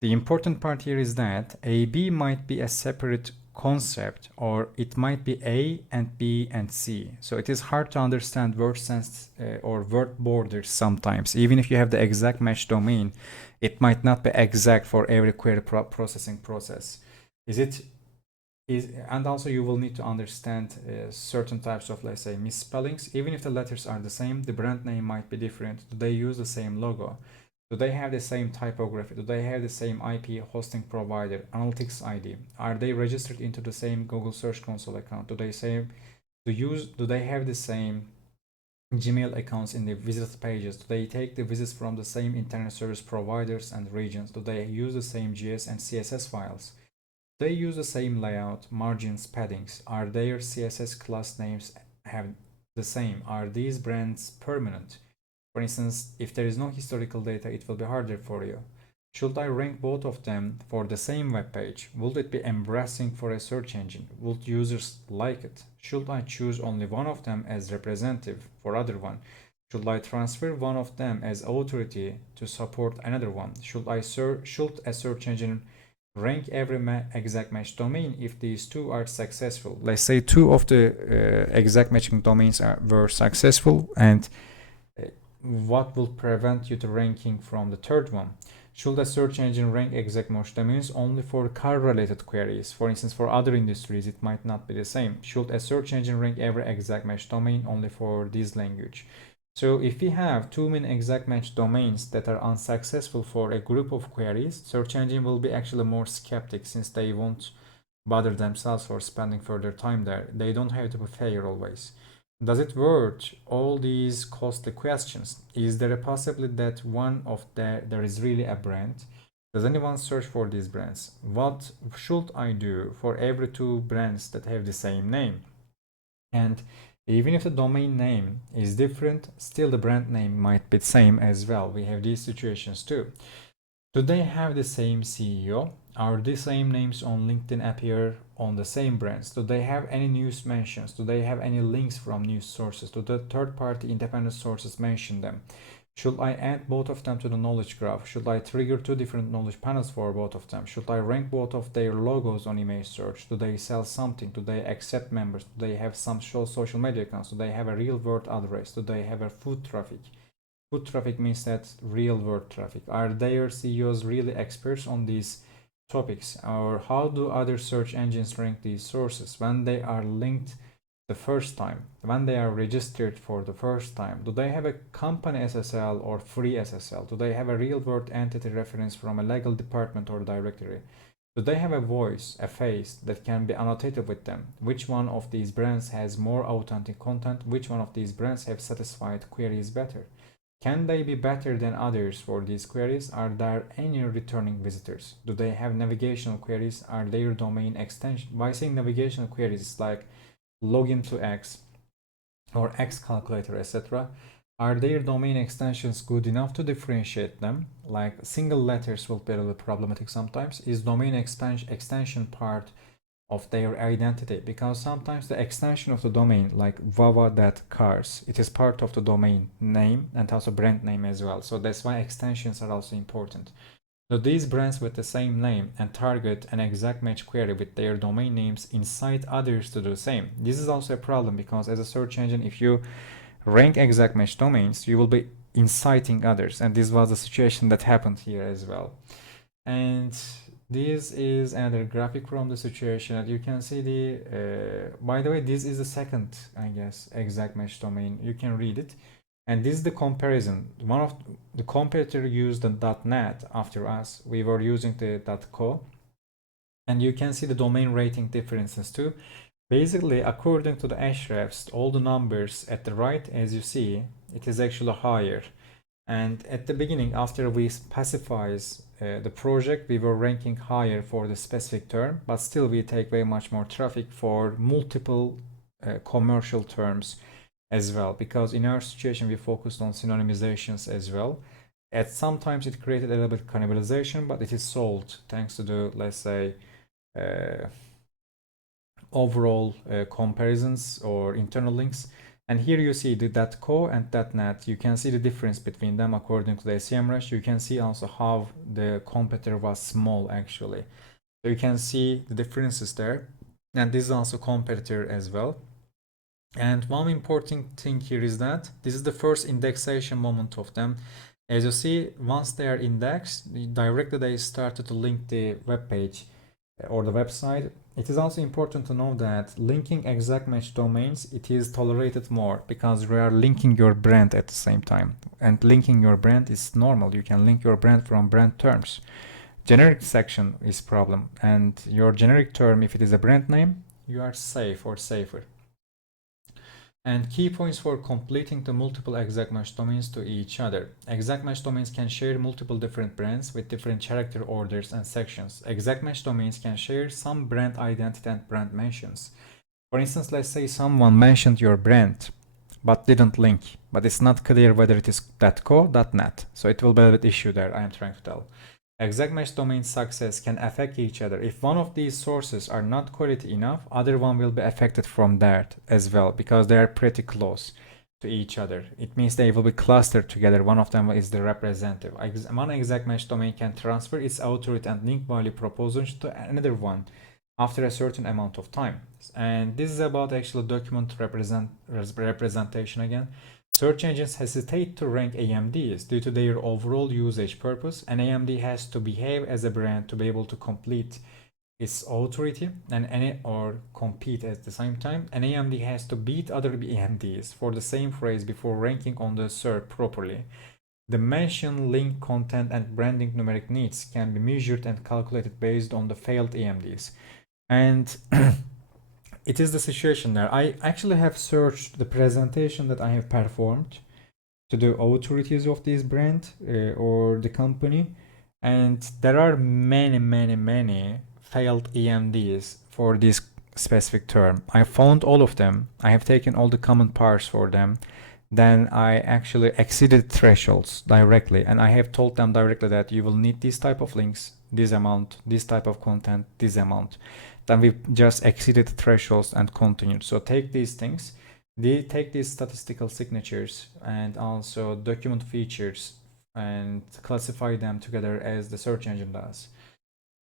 The important part here is that AB might be a separate concept, or it might be A and B and C. So it is hard to understand word sense or word borders sometimes. Even if you have the exact match domain, it might not be exact for every query processing process. And also you will need to understand certain types of, let's say, misspellings. Even if the letters are the same, the brand name might be different. Do they use the same logo? Do they have the same typography? Do they have the same IP hosting provider, analytics ID? Are they registered into the same Google Search Console account? Do they have the same Gmail accounts in the visit pages? Do they take the visits from the same internet service providers and regions? Do they use the same GS and CSS files? They use the same layout, margins, paddings. Are their CSS class names have the same? Are these brands permanent? For instance, if there is no historical data, it will be harder for you. Should I rank both of them for the same web page? Would it be embarrassing for a search engine? Would users like it? Should I choose only one of them as representative for other one? Should I transfer one of them as authority to support another one? Should a search engine rank every exact match domain if these two are successful? Let's say two of the exact matching domains were successful, and what will prevent you to ranking from the third one? Should a search engine rank exact match domains only for car-related queries? For instance, for other industries, it might not be the same. Should a search engine rank every exact match domain only for this language? So if we have too many exact match domains that are unsuccessful for a group of queries, search engine will be actually more skeptic, since they won't bother themselves for spending further time there. They don't have to be fair always. Does it worth all these costly questions? Is there a possibility that one of there is really a brand? Does anyone search for these brands? What should I do for every two brands that have the same name? And even if the domain name is different, still the brand name might be the same as well. We have these situations too. Do they have the same CEO? Are the same names on LinkedIn appear on the same brands? Do they have any news mentions? Do they have any links from news sources? Do the third-party independent sources mention them? Should I add both of them to the knowledge graph? Should I trigger two different knowledge panels for both of them? Should I rank both of their logos on image search? Do they sell something? Do they accept members? Do they have some social media accounts? Do they have a real world address? Do they have a foot traffic? Foot traffic means that real world traffic. Are their CEOs really experts on these topics? Or how do other search engines rank these sources when they are linked the first time, when they are registered for the first time? Do they have a company SSL or free SSL? Do they have a real world entity reference from a legal department or directory? Do they have a voice, a face that can be annotated with them? Which one of these brands has more authentic content? Which one of these brands have satisfied queries better? Can they be better than others for these queries? Are there any returning visitors? Do they have navigational queries? Are their domain extension? By saying navigational queries, it's like login to X or X calculator, etc. Are their domain extensions good enough to differentiate them? Like single letters will be a little problematic sometimes. Is domain extension part of their identity? Because sometimes the extension of the domain, like vava.cars, it is part of the domain name and also brand name as well. So that's why extensions are also important. So these brands with the same name and target an exact match query with their domain names incite others to do the same. This is also a problem because as a search engine, if you rank exact match domains, you will be inciting others, and this was the situation that happened here as well. And this is another graphic from the situation that you can see the by the way, this is the second, I guess, exact match domain. You can read it, and this is the comparison. One of the competitor used the .net after us. We were using the .co, and you can see the domain rating differences too. Basically, according to the Ahrefs, all the numbers at the right, as you see, it is actually higher. And at the beginning, after we specifies the project, we were ranking higher for the specific term, but still we take very much more traffic for multiple commercial terms as well, because in our situation we focused on synonymizations as well. At sometimes it created a little bit cannibalization, but it is solved thanks to the, let's say, overall comparisons or internal links. And here you see the .co and .net. You can see the difference between them according to the SEMrush. You can see also how the competitor was small actually. So you can see the differences there. And this is also competitor as well. And one important thing here is that this is the first indexation moment of them. As you see, once they are indexed, directly they started to link the web page or the website. It is also important to know that linking exact match domains, it is tolerated more because we are linking your brand at the same time. And linking your brand is normal. You can link your brand from brand terms. Generic section is problem. And your generic term, if it is a brand name, you are safe or safer. And key points for completing the multiple exact match domains to each other. Exact match domains can share multiple different brands with different character orders and sections. Exact match domains can share some brand identity and brand mentions. For instance, let's say someone mentioned your brand but didn't link, but it's not clear whether it is .co, .net. So it will be a bit issue there, I am trying to tell. Exact match domain success can affect each other. If one of these sources are not quality enough, other one will be affected from that as well, because they are pretty close to each other. It means they will be clustered together. One of them is the representative. One exact match domain can transfer its authority and link value proposals to another one after a certain amount of time. And this is about actual document representation again. Search engines hesitate to rank EMDs due to their overall usage purpose. An EMD has to behave as a brand to be able to complete its authority or compete at the same time. An EMD has to beat other EMDs for the same phrase before ranking on the SERP properly. The mention, link, content, and branding numeric needs can be measured and calculated based on the failed EMDs. And it is the situation there. I actually have searched the presentation that I have performed to the authorities of this brand or the company, and there are many failed EMDs for this specific term. I found all of them. I have taken all the common parts for them. Then I actually exceeded thresholds directly, and I have told them directly that you will need this type of links, this amount, this type of content, this amount. Then we just exceeded the thresholds and continued. So take these things, take these statistical signatures and also document features and classify them together as the search engine does.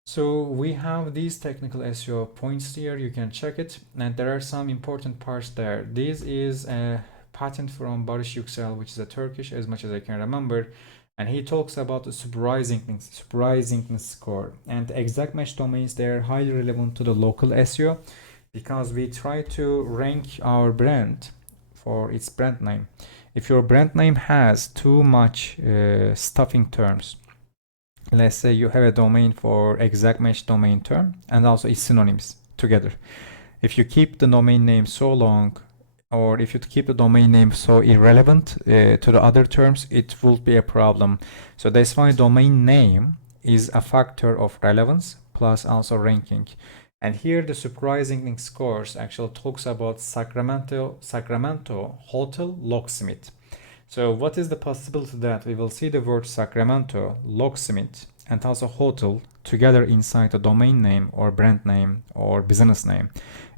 So we have these technical SEO points here, you can check it, and there are some important parts there. This is a patent from Barış Yüksel, which is a Turkish, as much as I can remember, and he talks about the surprisingness score. And exact match domains, they are highly relevant to the local SEO because we try to rank our brand for its brand name. If your brand name has too much stuffing terms, let's say you have a domain for exact match domain term and also its synonyms together. If you keep the domain name so long, or if you keep the domain name so irrelevant to the other terms, it will be a problem. So that's why domain name is a factor of relevance plus also ranking. And here the surprisingly scores actually talks about Sacramento Hotel Locksmith. So what is the possibility that we will see the word Sacramento Locksmith and also hotel together inside a domain name or brand name or business name?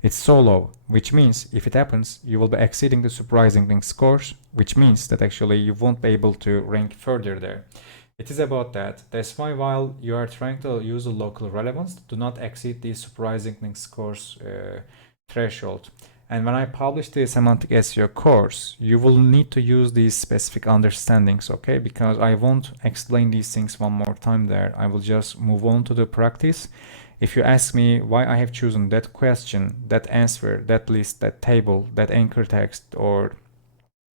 It's so low, which means if it happens, you will be exceeding the surprisingly scores, which means that actually you won't be able to rank further there. It is about that. That's why while you are trying to use a local relevance, do not exceed the surprisingly scores threshold. And when I publish the semantic SEO course, you will need to use these specific understandings, okay? Because I won't explain these things one more time there. I will just move on to the practice. If you ask me why I have chosen that question, that answer, that list, that table, that anchor text, or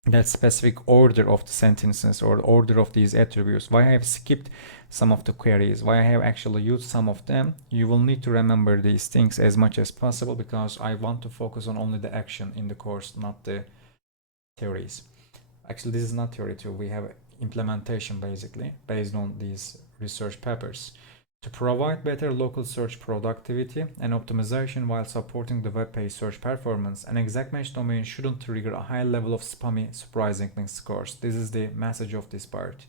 that specific order of the sentences or order of these attributes, why I have skipped some of the queries, why I have actually used some of them, you will need to remember these things as much as possible because I want to focus on only the action in the course, not the theories. Actually, this is not theory too. We have implementation basically based on these research papers. To provide better local search productivity and optimization while supporting the web page search performance, an exact match domain shouldn't trigger a high level of spammy surprisingly scores. This is the message of this part.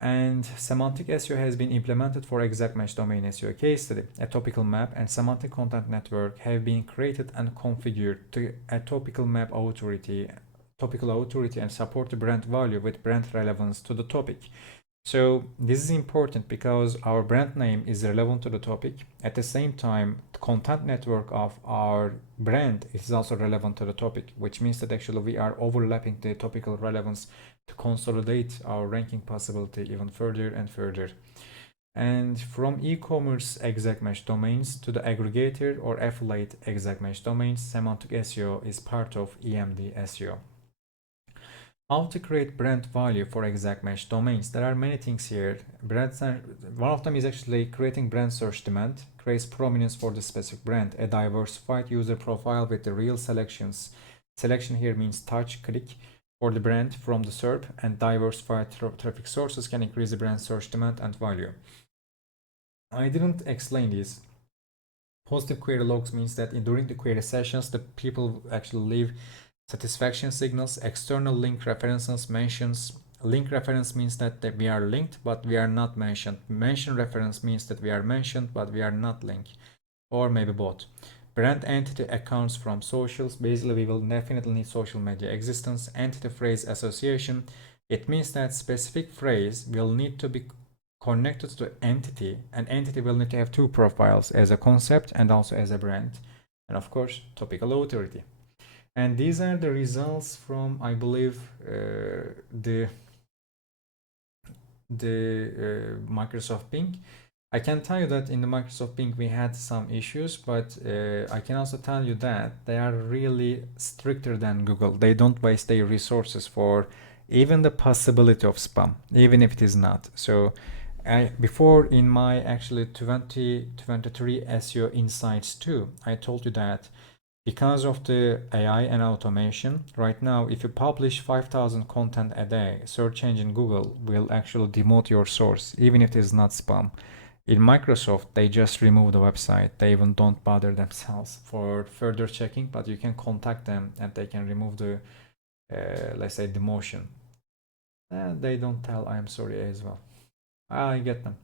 And semantic SEO has been implemented for exact match domain SEO case study. A topical map and semantic content network have been created and configured to a topical map authority, and support the brand value with brand relevance to the topic. So this is important because our brand name is relevant to the topic. At the same time, the content network of our brand is also relevant to the topic, which means that actually we are overlapping the topical relevance to consolidate our ranking possibility even further and further. And from e-commerce exact match domains to the aggregator or affiliate exact match domains, semantic SEO is part of EMD SEO. How to create brand value for exact match domains. There are many things here. One of them is actually creating brand search demand, creates prominence for the specific brand, a diversified user profile with the real selections, Selection here means touch, click for the brand from the SERP, and diversified traffic sources can increase the brand search demand and value. I didn't explain this. Positive query logs means that during the query sessions, the people actually leave satisfaction signals. External link references mentions. Link reference means that we are linked, but we are not mentioned. Mention reference means that we are mentioned, but we are not linked, or maybe both. Brand entity accounts from socials. Basically, we will definitely need social media existence. Entity phrase association. It means that specific phrase will need to be connected to entity, and entity will need to have two profiles, as a concept and also as a brand, and of course topical authority. And these are the results from, I believe, the Microsoft Bing. I can tell you that in the Microsoft Bing we had some issues, but I can also tell you that they are really stricter than Google. They don't waste their resources for even the possibility of spam, even if it is not. So before, in my actually 2023 SEO Insights 2, I told you that because of the AI and automation, right now, if you publish 5,000 content a day, search engine Google will actually demote your source, even if it is not spam. In Microsoft, they just remove the website. They even don't bother themselves for further checking, but you can contact them and they can remove the, let's say, demotion. They don't tell I'm sorry as well. I get them.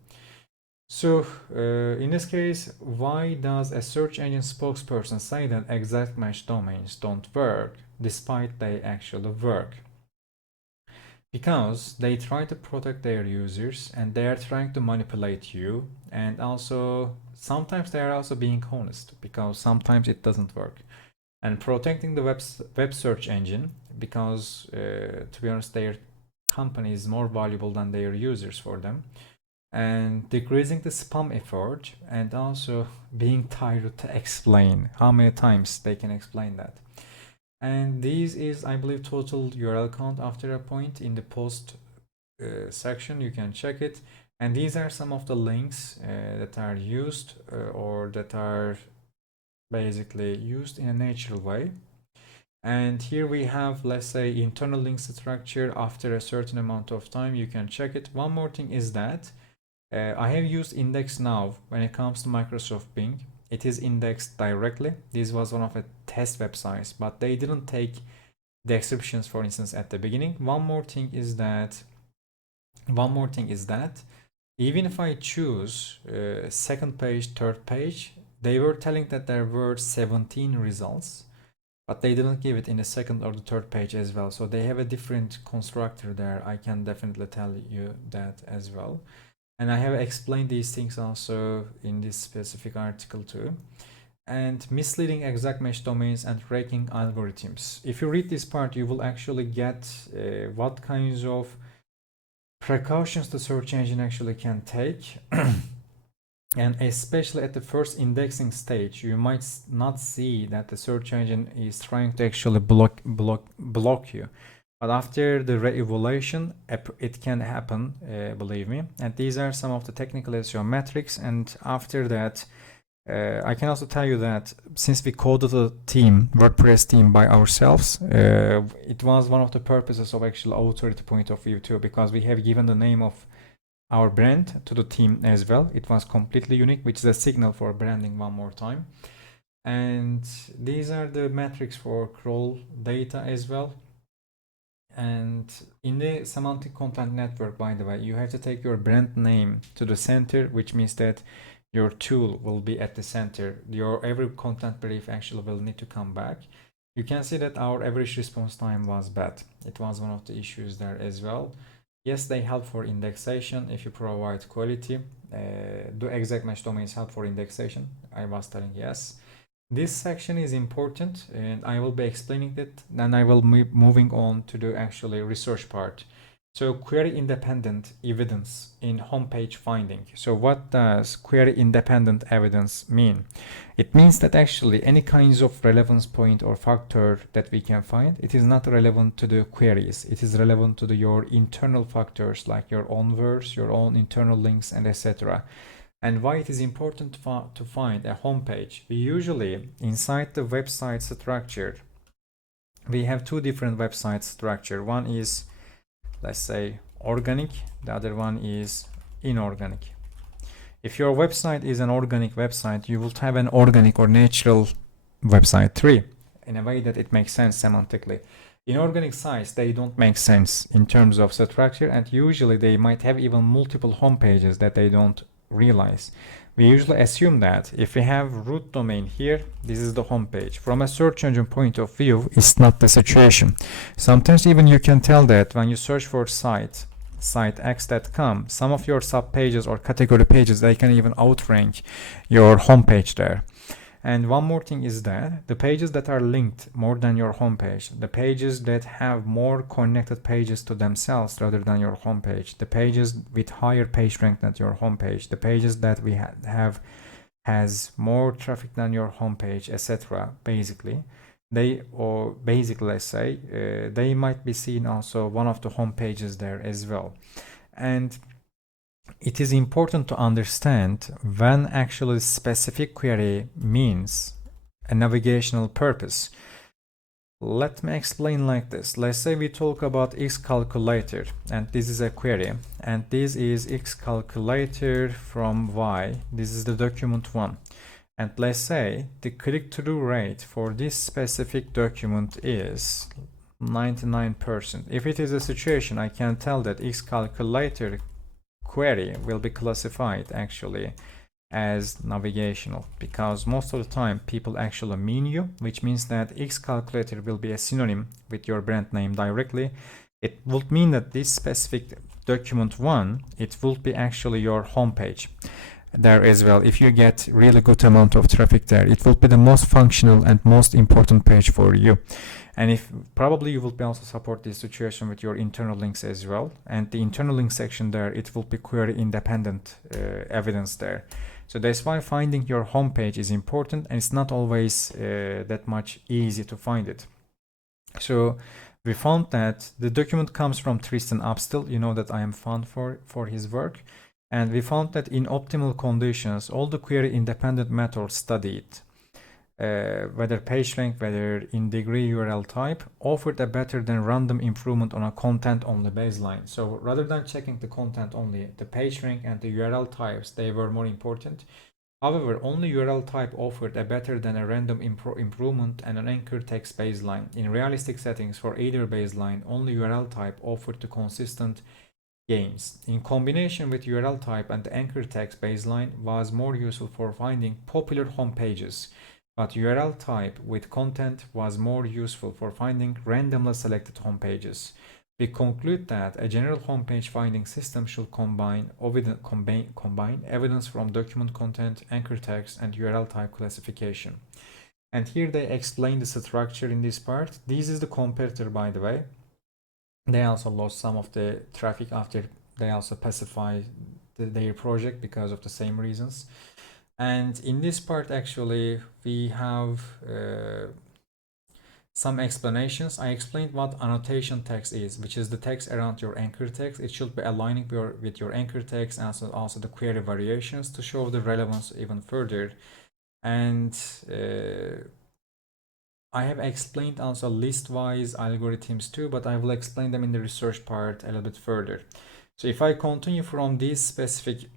So in this case, why does a search engine spokesperson say that exact match domains don't work despite they actually work? Because they try to protect their users and they are trying to manipulate you, and also sometimes they are also being honest because sometimes it doesn't work. And protecting the web search engine because to be honest, their company is more valuable than their users for them, and decreasing the spam effort, and also being tired to explain how many times they can explain that. And this is, I believe, total URL count after a point in the post section. You can check it, and these are some of the links that are used or that are basically used in a natural way. And here we have, let's say, internal link structure after a certain amount of time. You can check it. One more thing is that I have used index now when it comes to Microsoft Bing. It is indexed directly. This was one of the test websites, but they didn't take descriptions, for instance, at the beginning. One more thing is that even if I choose second page, third page, they were telling that there were 17 results, but they didn't give it in the second or the third page as well. So they have a different constructor there. I can definitely tell you that as well. And I have explained these things also in this specific article too. And misleading exact match domains and ranking algorithms. If you read this part, you will actually get what kinds of precautions the search engine actually can take. And especially at the first indexing stage, you might not see that the search engine is trying to actually block you. But after the re-evaluation, it can happen, believe me. And these are some of the technical SEO metrics. And after that, I can also tell you that since we coded a team, WordPress team by ourselves, it was one of the purposes of actual authority point of view too, because we have given the name of our brand to the team as well. It was completely unique, which is a signal for branding one more time. And these are the metrics for crawl data as well. And in the semantic content network, by the way, you have to take your brand name to the center, which means that your tool will be at the center. Your every content brief actually will need to come back. You can see that our average response time was bad. It was one of the issues there as well. Yes, they help for indexation if you provide quality. Do exact match domains help for indexation? I was telling yes. This section is important and I will be explaining it. Then I will be moving on to the actually research part. So query independent evidence in homepage finding. So what does query independent evidence mean? It means that actually any kinds of relevance point or factor that we can find, it is not relevant to the queries. It is relevant to your internal factors like your own words, your own internal links, and etc. And why it is important to find a homepage. We usually, inside the website structure, we have two different website structure. One is, let's say, organic, the other one is inorganic. If your website is an organic website, you will have an organic or natural website tree in a way that it makes sense semantically. Inorganic sites, they don't make sense in terms of structure, and usually they might have even multiple home pages that they don't realize. We usually assume that if we have root domain here, this is the home page. From a search engine point of view, it's not the situation. Sometimes even you can tell that when you search for sitex.com, some of your sub pages or category pages, they can even outrank your home page there. And one more thing is that the pages that are linked more than your homepage, the pages that have more connected pages to themselves rather than your homepage, the pages with higher page rank than your homepage, the pages that we have has more traffic than your homepage, etc. Basically, let's say, they might be seen also one of the home pages there as well. And it is important to understand when actually specific query means a navigational purpose. Let me explain like this. Let's say we talk about X calculator, and this is a query, and this is X calculator from Y. This is the document 1. And let's say the click-through rate for this specific document is 99%. If it is a situation, I can tell that X calculator query will be classified actually as navigational, because most of the time people actually mean you, which means that X calculator will be a synonym with your brand name directly. It would mean that this specific document 1, it will be actually your homepage there as well. If you get really good amount of traffic there, it will be the most functional and most important page for you. And if probably you will be also support this situation with your internal links as well. And the internal link section there, it will be query independent evidence there. So that's why finding your homepage is important, and it's not always that much easy to find it. So we found that the document comes from Tristan Upstill. You know that I am fond for his work. And we found that in optimal conditions, all the query independent methods studied, whether PageRank, whether in degree URL type, offered a better than random improvement on a content only baseline. So rather than checking the content only, the PageRank and the URL types, they were more important. However, only URL type offered a better than a random improvement and an anchor text baseline. In realistic settings for either baseline, only URL type offered the consistent gains. In combination with URL type and the anchor text baseline was more useful for finding popular home pages, but URL type with content was more useful for finding randomly selected home pages. We conclude that a general homepage finding system should combine evidence from document content, anchor text, and URL type classification. And here they explain the structure in this part. This is the competitor, by the way. They also lost some of the traffic after they also pacify their project because of the same reasons. And in this part, actually, we have some explanations. I explained what annotation text is, which is the text around your anchor text. It should be aligning with your anchor text, and also the query variations to show the relevance even further. And I have explained also list-wise algorithms too, but I will explain them in the research part a little bit further. So if I continue from this specific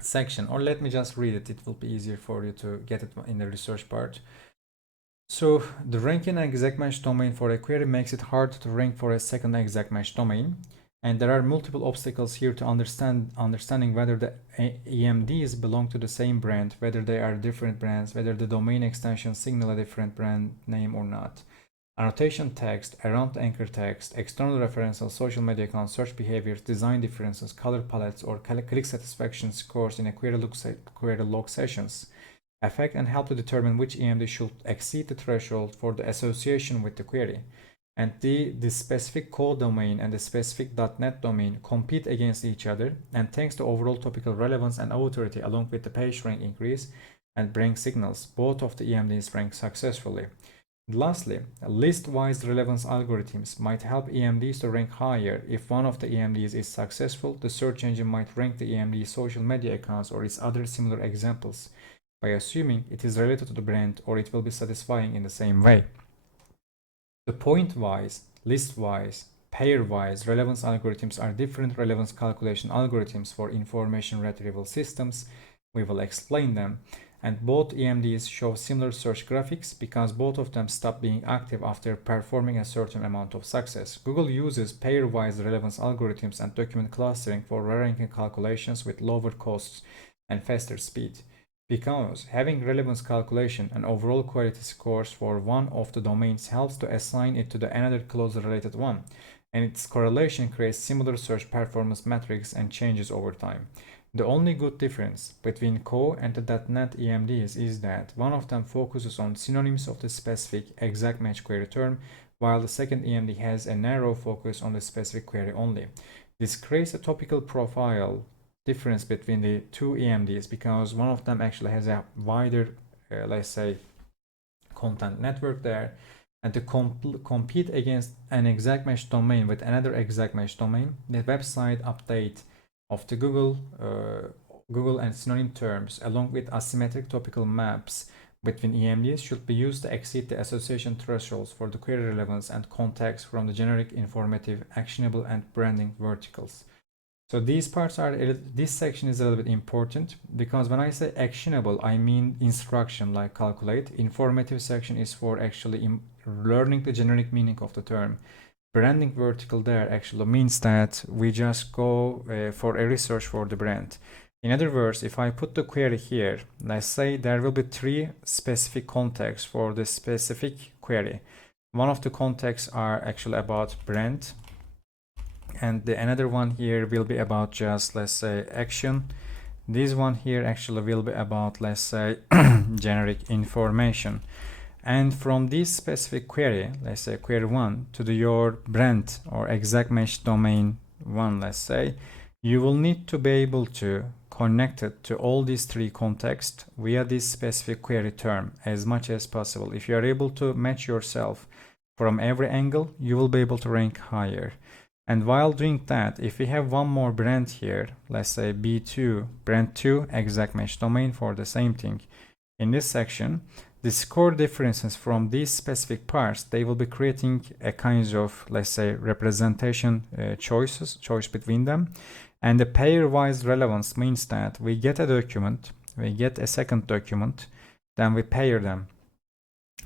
section, or let me just read it, it will be easier for you to get it in the research part. So the ranking exact match domain for a query makes it hard to rank for a second exact match domain. And there are multiple obstacles here to understanding whether the EMDs belong to the same brand, whether they are different brands, whether the domain extensions signal a different brand name or not. Annotation text, around anchor text, external references, social media accounts, search behaviors, design differences, color palettes, or click satisfaction scores in a query log sessions affect and help to determine which EMD should exceed the threshold for the association with the query. And the specific code domain and the specific .NET domain compete against each other, and thanks to overall topical relevance and authority along with the page rank increase and bring signals, both of the EMDs rank successfully. And lastly, list-wise relevance algorithms might help EMDs to rank higher. If one of the EMDs is successful, the search engine might rank the EMD's social media accounts or its other similar examples by assuming it is related to the brand or it will be satisfying in the same way. The point-wise, list-wise, pair-wise relevance algorithms are different relevance calculation algorithms for information retrieval systems. We will explain them. And both EMDs show similar search graphics because both of them stop being active after performing a certain amount of success. Google uses pair-wise relevance algorithms and document clustering for ranking calculations with lower costs and faster speed. Because having relevance calculation and overall quality scores for one of the domains helps to assign it to the another closely related one, and its correlation creates similar search performance metrics and changes over time. The only good difference between Co and the .NET EMDs is that one of them focuses on synonyms of the specific exact match query term, while the second EMD has a narrow focus on the specific query only. This creates a topical profile difference between the two EMDs because one of them actually has a wider, let's say, content network there, and to compete against an exact match domain with another exact match domain, the website update of the Google and synonym terms along with asymmetric topical maps between EMDs should be used to exceed the association thresholds for the query relevance and context from the generic, informative, actionable, and branding verticals. So these parts are, this section is a little bit important because when I say actionable, I mean instruction like calculate. Informative section is for actually learning the generic meaning of the term. Branding vertical there actually means that we just go for a research for the brand. In other words, if I put the query here, let's say there will be 3 specific contexts for the specific query. One of the contexts are actually about brand, and the another one here will be about just, let's say, action. This one here actually will be about, let's say, generic information. And from this specific query, let's say query 1 to your brand or exact match domain 1, let's say, you will need to be able to connect it to all these 3 contexts via this specific query term as much as possible. If you are able to match yourself from every angle, you will be able to rank higher. And while doing that, if we have one more brand here, let's say B2, brand 2, exact match domain for the same thing. In this section, the score differences from these specific parts, they will be creating a kind of, let's say, representation choice between them. And the pair-wise relevance means that we get a document, we get a second document, then we pair them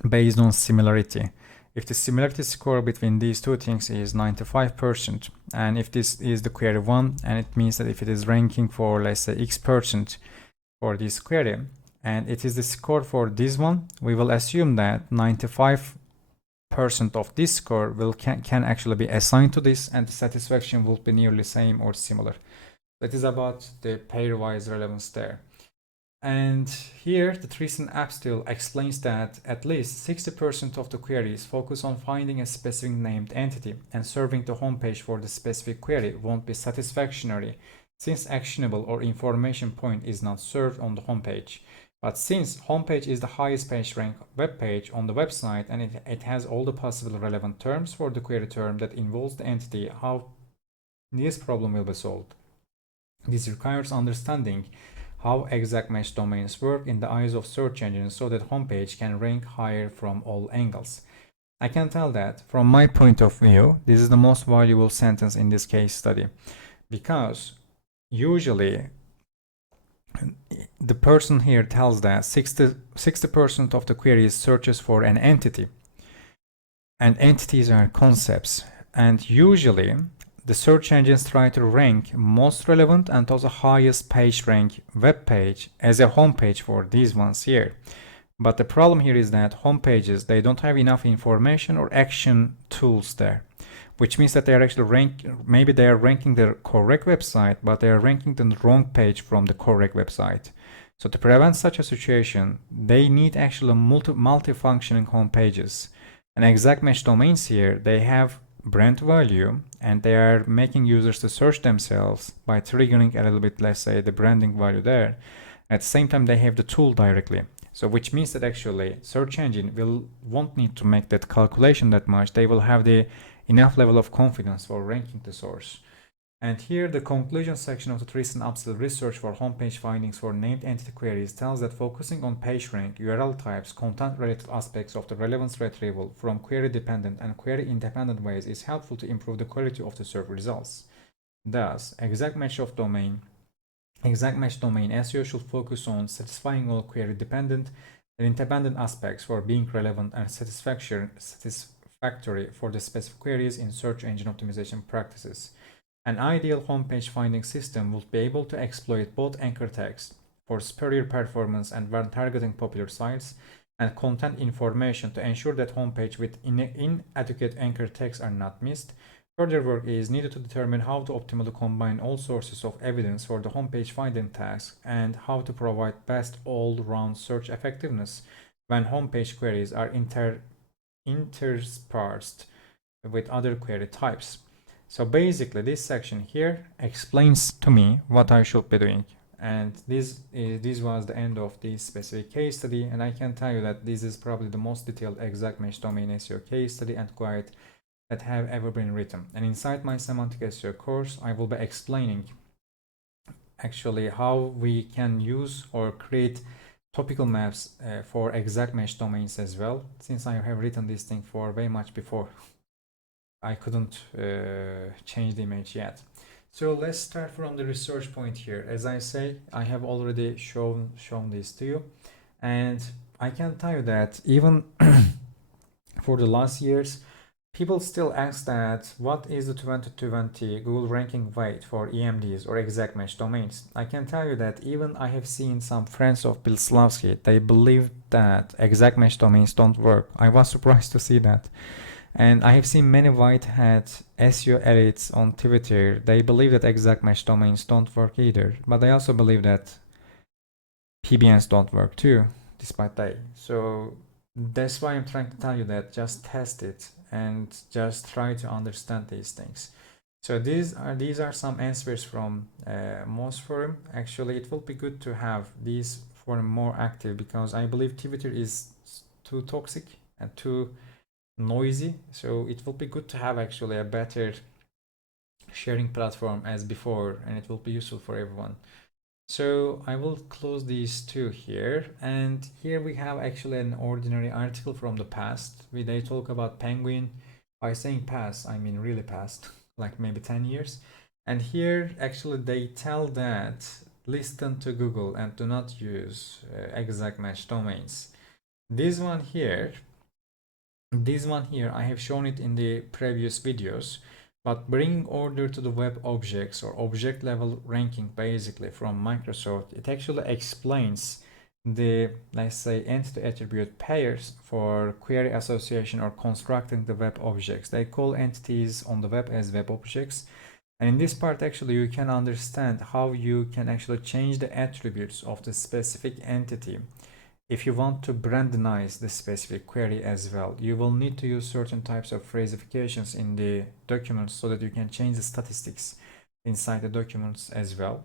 based on similarity. If the similarity score between these two things is 95%, and if this is the query 1, and it means that if it is ranking for, let's say, X% for this query, and it is the score for this one, we will assume that 95% of this score can actually be assigned to this, and the satisfaction will be nearly same or similar. That is about the pair-wise relevance there. And here the Treason app still explains that at least 60% of the queries focus on finding a specific named entity, and serving the homepage for the specific query won't be satisfactory since actionable or information point is not served on the homepage. But since homepage is the highest PageRank web page on the website and it has all the possible relevant terms for the query term that involves the entity, how this problem will be solved? This requires understanding how exact match domains work in the eyes of search engines so that homepage can rank higher from all angles. I can tell that from my point of view, this is the most valuable sentence in this case study, because usually the person here tells that 60% of the queries searches for an entity, and entities are concepts, and usually the search engines try to rank most relevant and also highest page rank web page as a homepage for these ones here. But the problem here is that homepages, they don't have enough information or action tools there, which means that they are actually maybe they are ranking the correct website, but they are ranking the wrong page from the correct website. So to prevent such a situation, they need actually multi-functioning homepages. And exact match domains here, they have brand value, and they are making users to search themselves by triggering a little bit, let's say, the branding value there. At the same time, they have the tool directly. So which means that actually search engine won't need to make that calculation that much. They will have the enough level of confidence for ranking the source. And here, the conclusion section of the recent upsell research for homepage findings for named entity queries tells that focusing on PageRank, URL types, content-related aspects of the relevance retrieval from query-dependent and query-independent ways is helpful to improve the quality of the search results. Thus, exact match domain SEO should focus on satisfying all query-dependent and independent aspects for being relevant and satisfactory for the specific queries in search engine optimization practices. An ideal homepage finding system would be able to exploit both anchor text for superior performance and when targeting popular sites, and content information to ensure that homepage with inadequate anchor text are not missed. Further work is needed to determine how to optimally combine all sources of evidence for the homepage finding task and how to provide best all-round search effectiveness when homepage queries are interspersed with other query types. So basically, this section here explains to me what I should be doing. And this was the end of this specific case study, and I can tell you that this is probably the most detailed exact match domain SEO case study and guide that have ever been written. And inside my Semantic SEO course, I will be explaining actually how we can use or create topical maps for exact match domains as well, since I have written this thing for way much before I couldn't change the image yet. So let's start from the research point here. As I say, I have already shown this to you, and I can tell you that even for the last years, people still ask that what is the 2020 Google ranking weight for EMDs or exact match domains. I can tell you that even I have seen some friends of Bill Slawski, they believe that exact match domains don't work. I was surprised to see that. And I have seen many white hat SEO elites on Twitter. They believe that exact match domains don't work either. But they also believe that PBNs don't work too, despite that. So that's why I'm trying to tell you that just test it and just try to understand these things. So these are some answers from most forum. Actually, it will be good to have these forum more active because I believe Twitter is too toxic and too noisy, so it will be good to have actually a better sharing platform as before, and it will be useful for everyone. So I will close these two here, and here we have actually an ordinary article from the past where they talk about Penguin. By saying past, I mean really past, like maybe 10 years. And here actually they tell that listen to Google and do not use exact match domains. This one here I have shown it in the previous videos, but bringing order to the web objects or object level ranking basically from Microsoft, it actually explains the, let's say, entity attribute pairs for query association or constructing the web objects. They call entities on the web as web objects. And in this part, actually, you can understand how you can actually change the attributes of the specific entity. If you want to brandize the specific query as well, you will need to use certain types of phrasifications in the documents so that you can change the statistics inside the documents as well.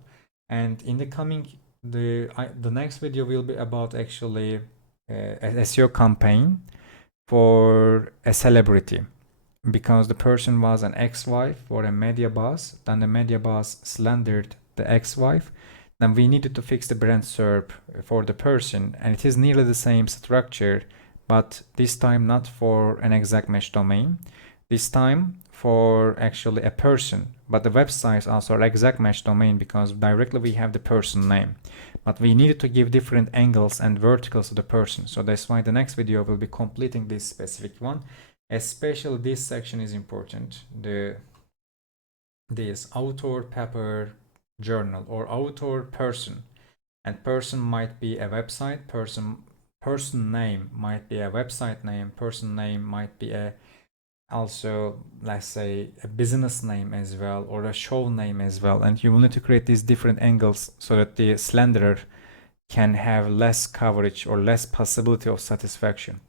And in the coming, the next video will be about actually an SEO campaign for a celebrity, because the person was an ex-wife or a media boss, then the media boss slandered the ex-wife. Then we needed to fix the brand SERP for the person, and it is nearly the same structure, but this time not for an exact match domain. This time for actually a person, but the websites also are exact match domain because directly we have the person name. But we needed to give different angles and verticals to the person, so that's why the next video will be completing this specific one. Especially this section is important. This author paper journal or author person, and person might be a website, person name might be a website name, person name might be a also, let's say, a business name as well, or a show name as well, and you will need to create these different angles so that the slanderer can have less coverage or less possibility of satisfaction.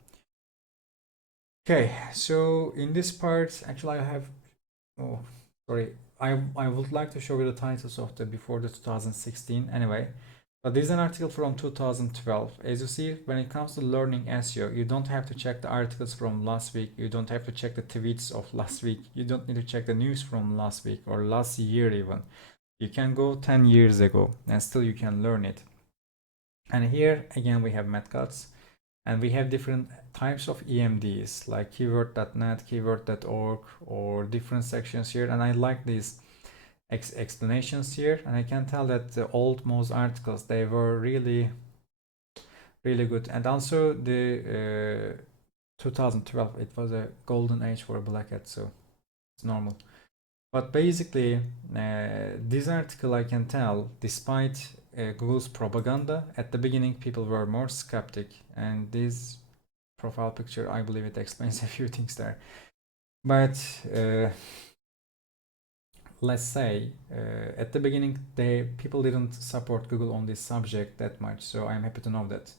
Okay, so in this part, actually I have, I would like to show you the titles of the before the 2016. Anyway, But this is an article from 2012. As you see, when it comes to learning SEO, you don't have to check the articles from last week. You don't have to check the tweets of last week. You don't need to check the news from last week or last year even. You can go 10 years ago and still you can learn it. And here again we have methods, and we have different types of EMDs like keyword.net, keyword.org, or different sections here. And I like these explanations here, and I can tell that the old most articles, they were really good. And also the 2012, it was a golden age for Black Hat, so it's normal. But basically this article, I can tell, despite Google's propaganda, at the beginning people were more skeptic, and this profile picture, I believe it explains a few things there. But let's say at the beginning people didn't support Google on this subject that much, so I'm happy to know that.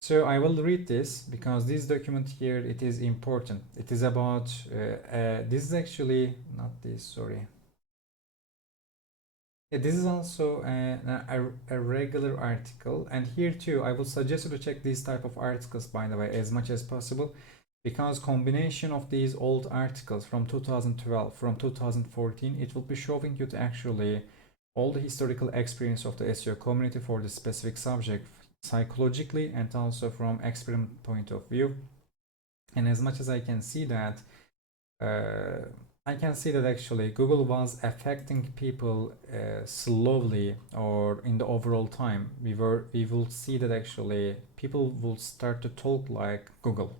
So I will read this because this document here, it is important. It is about this is actually not this, sorry. Yeah, this is also a regular article, and here too I will suggest you to check these type of articles, by the way, as much as possible, because combination of these old articles from 2012, from 2014, it will be showing you to actually all the historical experience of the SEO community for the specific subject, psychologically and also from experiment point of view. And as much as I can see that actually Google was affecting people slowly, or in the overall time we will see that actually people will start to talk like Google.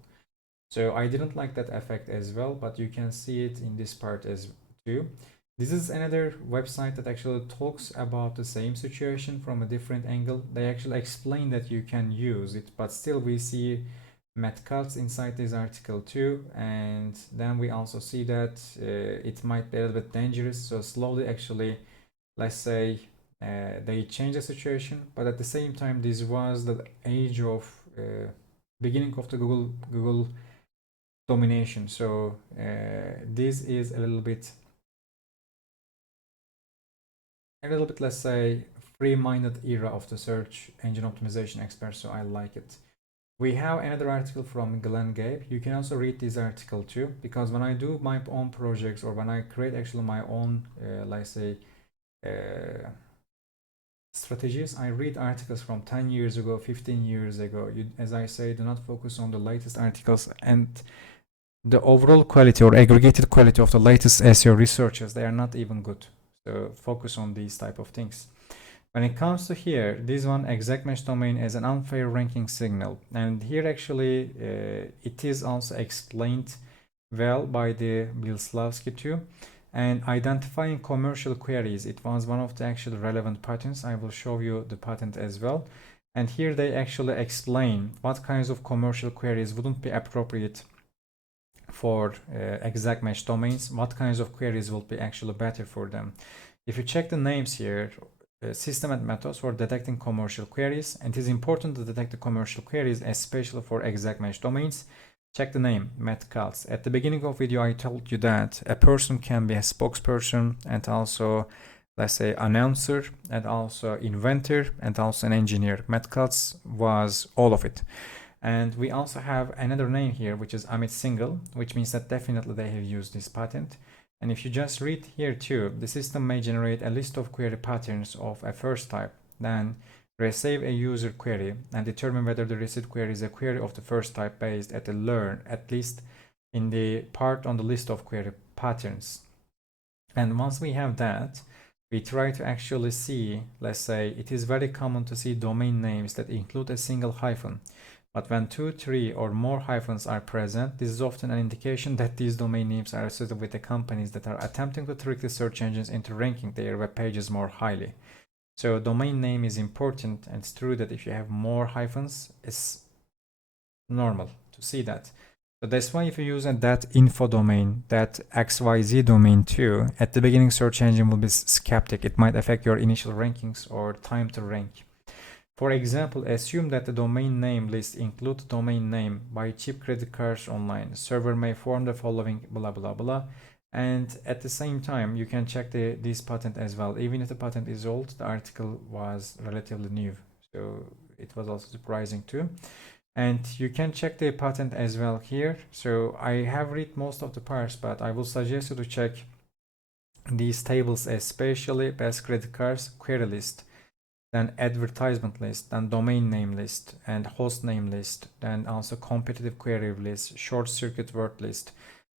So I didn't like that effect as well, but you can see it in this part as too. This is another website that actually talks about the same situation from a different angle. They actually explain that you can use it, but still we see methods inside this article too. And then we also see that it might be a little bit dangerous. So slowly actually, let's say they change the situation, but at the same time, this was the age of beginning of the Google domination. So this is a little bit, let's say, free-minded era of the search engine optimization experts. So I like it. We have another article from Glenn Gabe. You can also read this article too, because when I do my own projects, or when I create actually my own, let's say, strategies, I read articles from 10 years ago, 15 years ago. As I say, do not focus on the latest articles and the overall quality or aggregated quality of the latest SEO researchers. They are not even good. So focus on these type of things. When it comes to here, this one, exact match domain as an unfair ranking signal. And here actually it is also explained well by the Bilslavsky too. And identifying commercial queries, it was one of the actual relevant patents. I will show you the patent as well. And here they actually explain what kinds of commercial queries wouldn't be appropriate for exact match domains, what kinds of queries will be actually better for them. If you check the names here, system and methods for detecting commercial queries, and it is important to detect the commercial queries, especially for exact match domains. Check the name, methods. At the beginning of video, I told you that a person can be a spokesperson, and also, let's say, announcer, and also inventor, and also an engineer. Methods was all of it. And we also have another name here, which is Amit Singhal, which means that definitely they have used this patent. And if you just read here too, the system may generate a list of query patterns of a first type, then receive a user query and determine whether the received query is a query of the first type based at the learn, at least in the part on the list of query patterns. And once we have that, we try to actually see, let's say, it is very common to see domain names that include a single hyphen. But when 2, 3, or more hyphens are present, this is often an indication that these domain names are associated with the companies that are attempting to trick the search engines into ranking their web pages more highly. So domain name is important, and it's true that if you have more hyphens, it's normal to see that. So that's why if you use that info domain, that XYZ domain too, at the beginning search engine will be skeptic. It might affect your initial rankings or time to rank. For example, assume that the domain name list includes domain name buy cheap credit cards online. Server may form the following blah blah blah. And at the same time, you can check this patent as well. Even if the patent is old, the article was relatively new. So it was also surprising too. And you can check the patent as well here. So I have read most of the parts, but I will suggest you to check these tables, especially best credit cards query list, then advertisement list, then domain name list, and host name list, then also competitive query list, short circuit word list.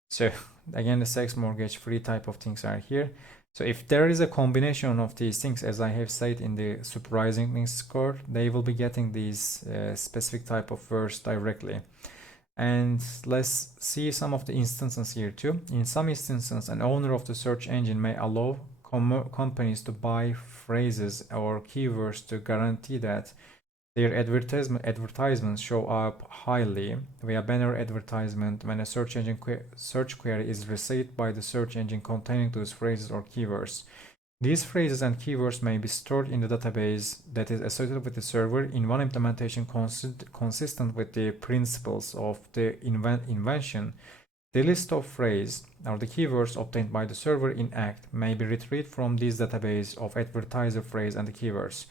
So again, the sex mortgage free type of things are here. So if there is a combination of these things, as I have said in the Surprisingness Score, they will be getting these specific type of words directly. And let's see some of the instances here too. In some instances, an owner of the search engine may allow companies to buy phrases or keywords to guarantee that their advertisements show up highly via banner advertisement when a search engine search query is received by the search engine containing those phrases or keywords. These phrases and keywords may be stored in the database that is associated with the server in one implementation consistent with the principles of the invention. The list of phrases or the keywords obtained by the server in ACT may be retrieved from this database of advertiser phrase and the keywords.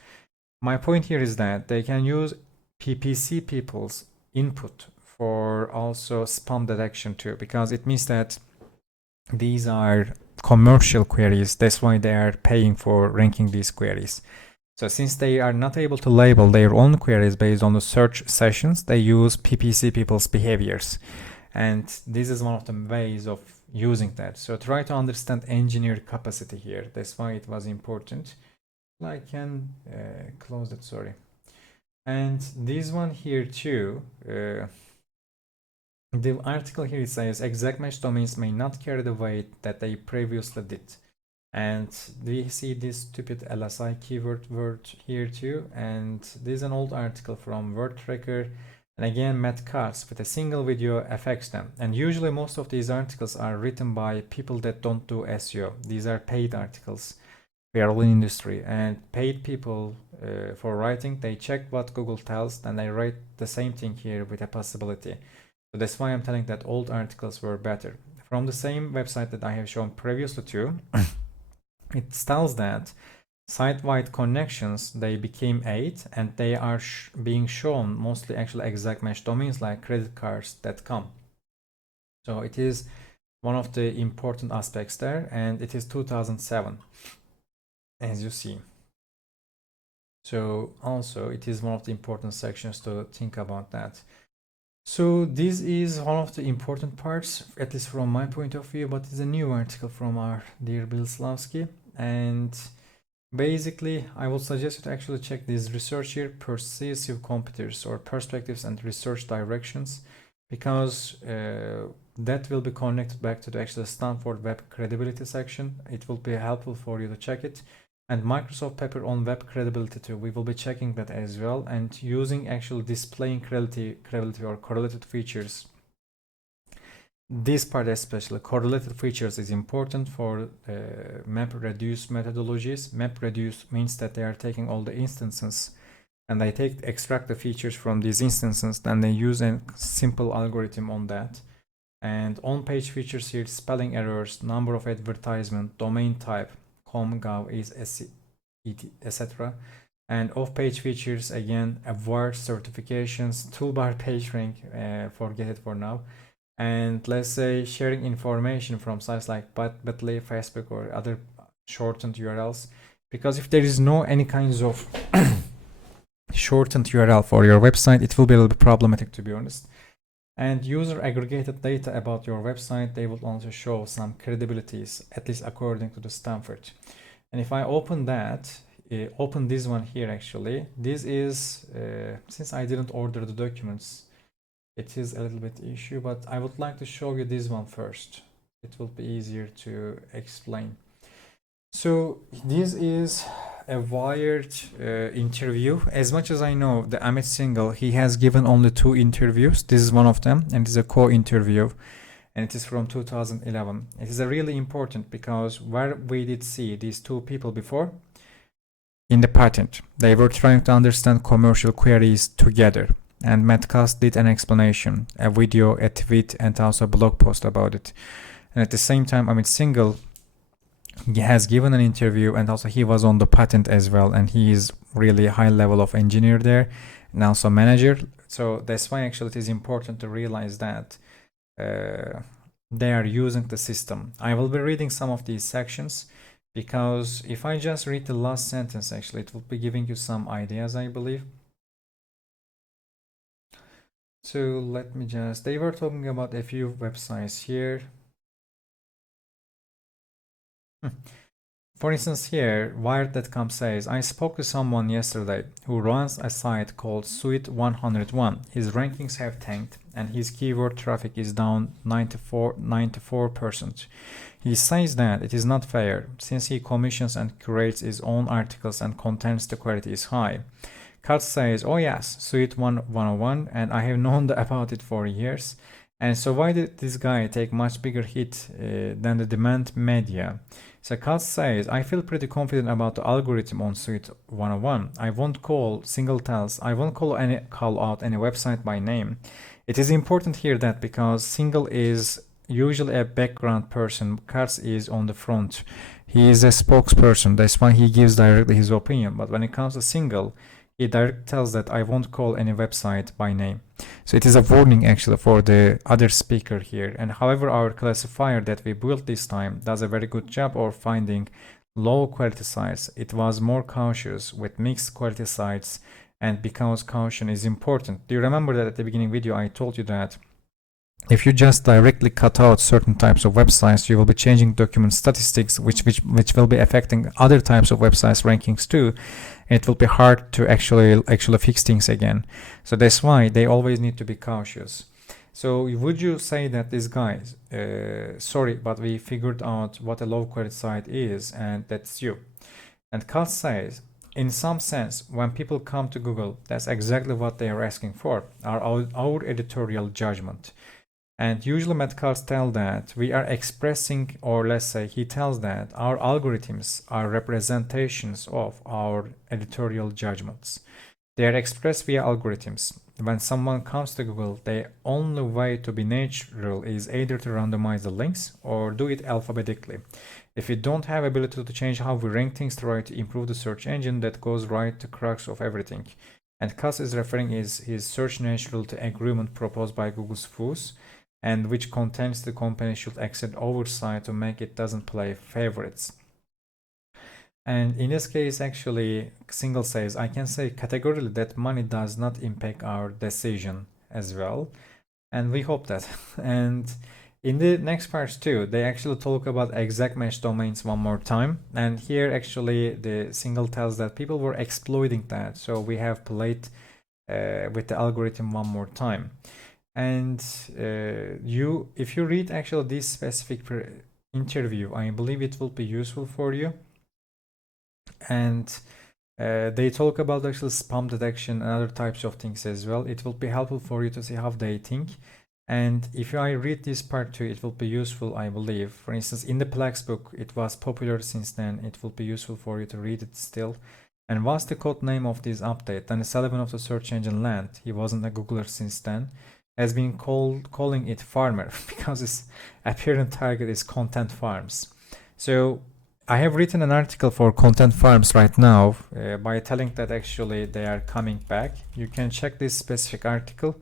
My point here is that they can use PPC people's input for also spam detection too, because it means that these are commercial queries. That's why they are paying for ranking these queries. So since they are not able to label their own queries based on the search sessions, they use PPC people's behaviors. And this is one of the ways of using that. So try to understand engineer capacity here. That's why it was important. I can close that, sorry. And this one here too, the article here says exact match domains may not carry the weight that they previously did. And we see this stupid LSI keyword word here too. And this is an old article from Word Tracker. And again, Matt Katz with a single video affects them. And usually most of these articles are written by people that don't do SEO. These are paid articles. We are all in industry, and paid people for writing, they check what Google tells, and they write the same thing here with a possibility. So that's why I'm telling that old articles were better. From the same website that I have shown previously to, it tells that site-wide connections, they became 8, and they are being shown mostly actually exact match domains like creditcards.com. So it is one of the important aspects there, and it is 2007. As you see. So also it is one of the important sections to think about that. So this is one of the important parts, at least from my point of view, but it's a new article from our dear Bill Slavsky. And basically I would suggest you to actually check this research here, persuasive competitors or perspectives and research directions, because that will be connected back to the actual Stanford web credibility section. It will be helpful for you to check it. And Microsoft Pepper on web credibility too. We will be checking that as well, and using actual displaying credibility or correlated features. This part especially, correlated features, is important for MapReduce methodologies. MapReduce means that they are taking all the instances and they extract the features from these instances, then they use a simple algorithm on that. And on-page features here, spelling errors, number of advertisement, domain type, com, gov, is, etc. And off-page features, again, awards, certifications, toolbar, PageRank, forget it for now. And let's say sharing information from sites like Bitly, Facebook, or other shortened URLs. Because if there is no any kinds of shortened URL for your website, it will be a little bit problematic, to be honest. And user aggregated data about your website, they will also show some credibilities, at least according to the Stanford. And if I open that, open this one here actually, this is, since I didn't order the documents, it is a little bit issue, but I would like to show you this one first. It will be easier to explain. So this is a Wired interview. As much as I know, the Amit Singhal, he has given only 2 interviews. This is one of them, and it is a co-interview, and it is from 2011. It is a really important because where we did see these 2 people before, in the patent, they were trying to understand commercial queries together. And Matt Cast did an explanation, a video, a tweet, and also a blog post about it. And at the same time, Amit Singhal He has given an interview, and also he was on the patent as well, and he is really a high level of engineer there and also manager. So that's why actually it is important to realize that they are using the system. I will be reading some of these sections because if I just read the last sentence, actually it will be giving you some ideas, I believe. So let me just, they were talking about a few websites here. For instance, here, Wired.com says, I spoke to someone yesterday who runs a site called Suite 101. His rankings have tanked and his keyword traffic is down 94%. He says that it is not fair since he commissions and curates his own articles and contents the quality is high. Kat says, oh yes, Suite 101, and I have known about it for years. And so why did this guy take much bigger hit than the demand media? So Kat says, I feel pretty confident about the algorithm on Suite 101. I won't call out any website by name. It is important here that because Singhal is usually a background person, Kat is on the front. He is a spokesperson. That's why he gives directly his opinion. But when it comes to Singhal, he directly tells that I won't call any website by name. So it is a warning actually for the other speaker here. And however, our classifier that we built this time does a very good job of finding low quality sites. It was more cautious with mixed quality sites, and because caution is important. Do you remember that at the beginning video I told you that if you just directly cut out certain types of websites, you will be changing document statistics, which will be affecting other types of websites rankings too. It will be hard to actually fix things again. So that's why they always need to be cautious. So would you say that these guys, sorry, but we figured out what a low quality site is, and that's you. And Kat says, in some sense, when people come to Google, that's exactly what they are asking for, our editorial judgment. And usually Metcalf tells that we are expressing, or let's say he tells that our algorithms are representations of our editorial judgments. They are expressed via algorithms. When someone comes to Google, the only way to be natural is either to randomize the links or do it alphabetically. If we don't have ability to change how we rank things to try to improve the search engine, that goes right to crux of everything. And Cass is referring is his search naturality agreement proposed by Google's FOOS, and which contends the company should accept oversight to make it doesn't play favorites. And in this case, actually, Singhal says, I can say categorically that money does not impact our decision as well. And we hope that. And in the next parts too, they actually talk about exact match domains one more time. And here actually the Singhal tells that people were exploiting that. So we have played with the algorithm one more time. And if you read actually this specific interview, I believe it will be useful for you. And they talk about actually spam detection and other types of things as well. It will be helpful for you to see how they think. And if I read this part too, it will be useful, I believe. For instance, in the Plex book, it was popular since then. It will be useful for you to read it still. And what's the code name of this update? Then Sullivan of the search engine land. He wasn't a Googler since then. Has been calling it farmer because its apparent target is content farms. So I have written an article for content farms right now by telling that actually they are coming back. You can check this specific article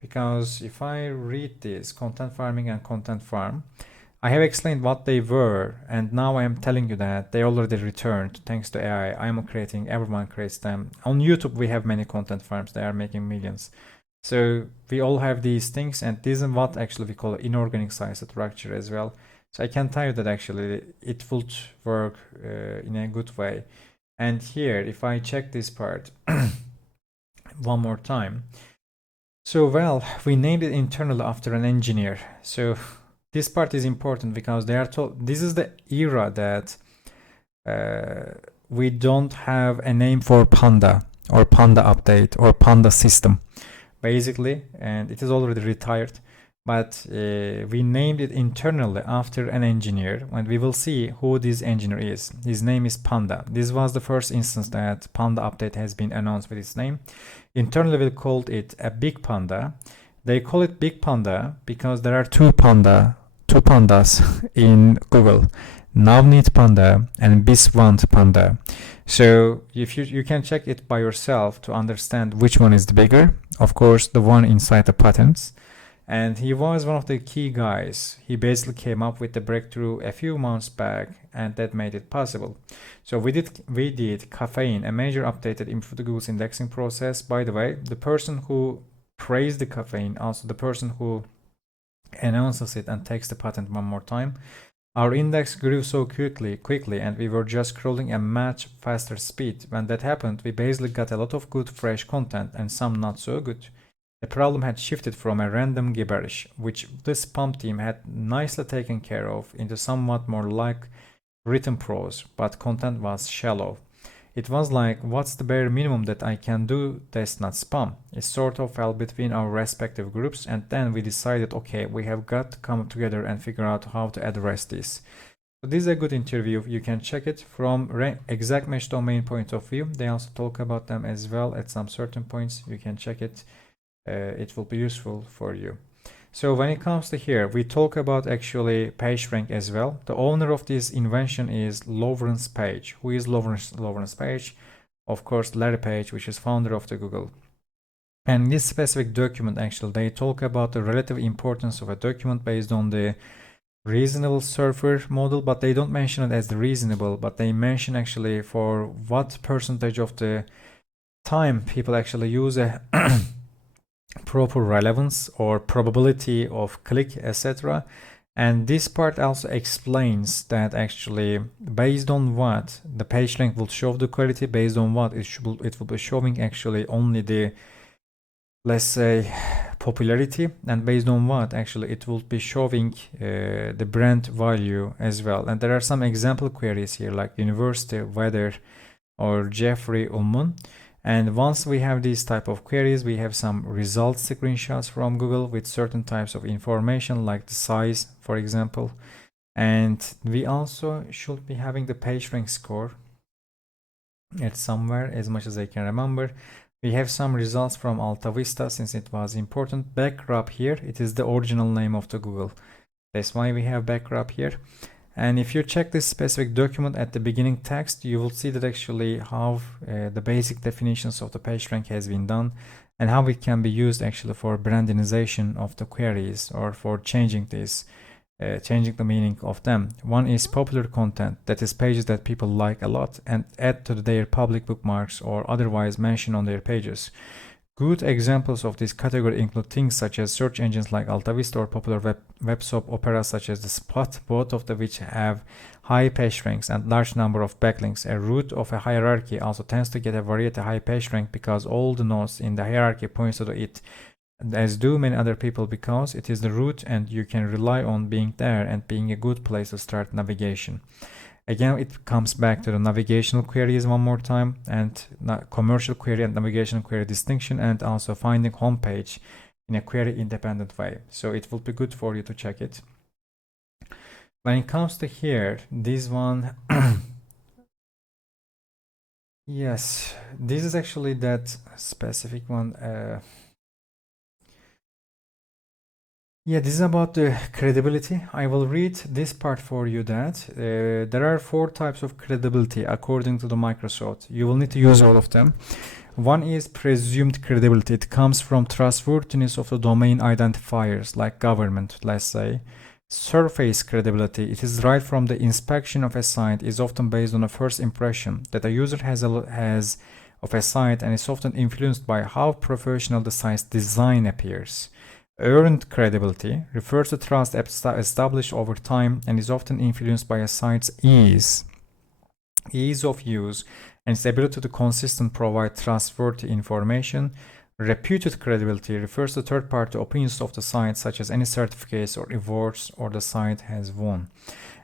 because if I read this content farming and content farm, I have explained what they were, and now I am telling you that they already returned thanks to AI. I am creating, everyone creates them. On YouTube we have many content farms, they are making millions. So we all have these things, and this is what actually we call inorganic size structure as well. So I can tell you that actually it will work in a good way. And here, if I check this part one more time. So well, we named it internally after an engineer. So this part is important because they are told this is the era that we don't have a name for Panda or Panda update or Panda system. Basically, and it is already retired, but we named it internally after an engineer, and we will see who this engineer is. His name is Panda. This was the first instance that Panda update has been announced with its name. Internally we called it a Big Panda. They call it Big Panda because there are two pandas in Google. Navneet Panda, and Biswant Panda. So if you can check it by yourself to understand which one is the bigger. Of course, the one inside the patents. And he was one of the key guys. He basically came up with the breakthrough a few months back, and that made it possible. So we did caffeine, a major update that improved Google's indexing process. By the way, the person who praised the caffeine, also the person who announces it and takes the patent one more time. Our index grew so quickly, and we were just scrolling a much faster speed. When that happened, we basically got a lot of good fresh content and some not so good. The problem had shifted from a random gibberish, which this pump team had nicely taken care of, into somewhat more like written prose, but content was shallow. It was like, what's the bare minimum that I can do that's not spam? It sort of fell between our respective groups, and then we decided, okay, we have got to come together and figure out how to address this. So this is a good interview. You can check it from exact match domain point of view. They also talk about them as well at some certain points. You can check it. It will be useful for you. So when it comes to here, we talk about actually PageRank as well. The owner of this invention is Lawrence Page. Who is Lawrence Page? Of course, Larry Page, which is founder of the Google. And this specific document, actually, they talk about the relative importance of a document based on the reasonable surfer model, but they don't mention it as the reasonable, but they mention actually for what percentage of the time people actually use a proper relevance or probability of click, etc. And this part also explains that actually based on what the page rank will show the quality, based on what it will be showing actually only the, let's say, popularity, and based on what actually it will be showing the brand value as well. And there are some example queries here like university, weather, or Jeffrey Ullman. And once we have these type of queries, we have some results screenshots from Google with certain types of information like the size, for example. And we also should be having the PageRank score at somewhere, as much as I can remember. We have some results from Alta Vista since it was important. Backrub here, it is the original name of the Google. That's why we have backrub here. And if you check this specific document at the beginning text, you will see that actually how the basic definitions of the PageRank has been done and how it can be used actually for brandinization of the queries or for changing this, changing the meaning of them. One is popular content, that is pages that people like a lot and add to their public bookmarks or otherwise mention on their pages. Good examples of this category include things such as search engines like AltaVista or popular web soap operas such as The Spot, both of which have high page ranks and large number of backlinks. A root of a hierarchy also tends to get a variety high page rank because all the nodes in the hierarchy points to it, as do many other people, because it is the root and you can rely on being there and being a good place to start navigation. Again, it comes back to the navigational queries one more time, and commercial query and navigational query distinction, and also finding homepage in a query independent way. So it will be good for you to check it. When it comes to here, this one, yes, this is actually that specific one. Yeah, this is about the credibility. I will read this part for you that there are 4 types of credibility according to the Microsoft. You will need to use all of them. One is presumed credibility. It comes from trustworthiness of the domain identifiers like government, let's say. Surface credibility. It is right from the inspection of a site, is often based on a first impression that a user has of a site and is often influenced by how professional the site's design appears. Earned credibility refers to trust established over time and is often influenced by a site's ease of use and its ability to consistently provide trustworthy information. Reputed credibility refers to third-party opinions of the site, such as any certificates or awards or the site has won.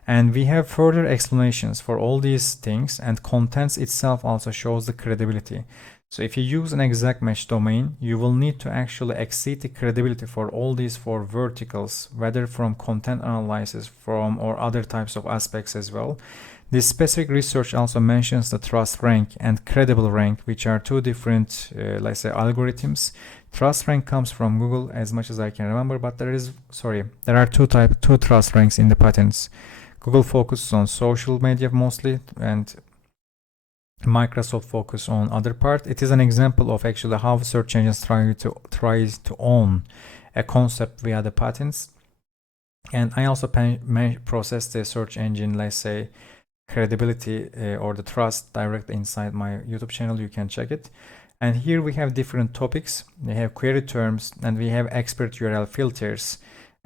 And we have further explanations for all these things, and contents itself also shows the credibility. So if you use an exact match domain, you will need to actually exceed the credibility for all these 4 verticals, whether from content analysis or other types of aspects as well. This specific research also mentions the trust rank and credible rank, which are 2 different, let's say, algorithms. Trust rank comes from Google, as much as I can remember, but there are two trust ranks in the patents. Google focuses on social media mostly, and Microsoft focus on other part. It is an example of actually how search engines tries to own a concept via the patents. And I also process the search engine, let's say, credibility or the trust directly inside my YouTube channel. You can check it. And here we have different topics. We have query terms and we have expert URL filters.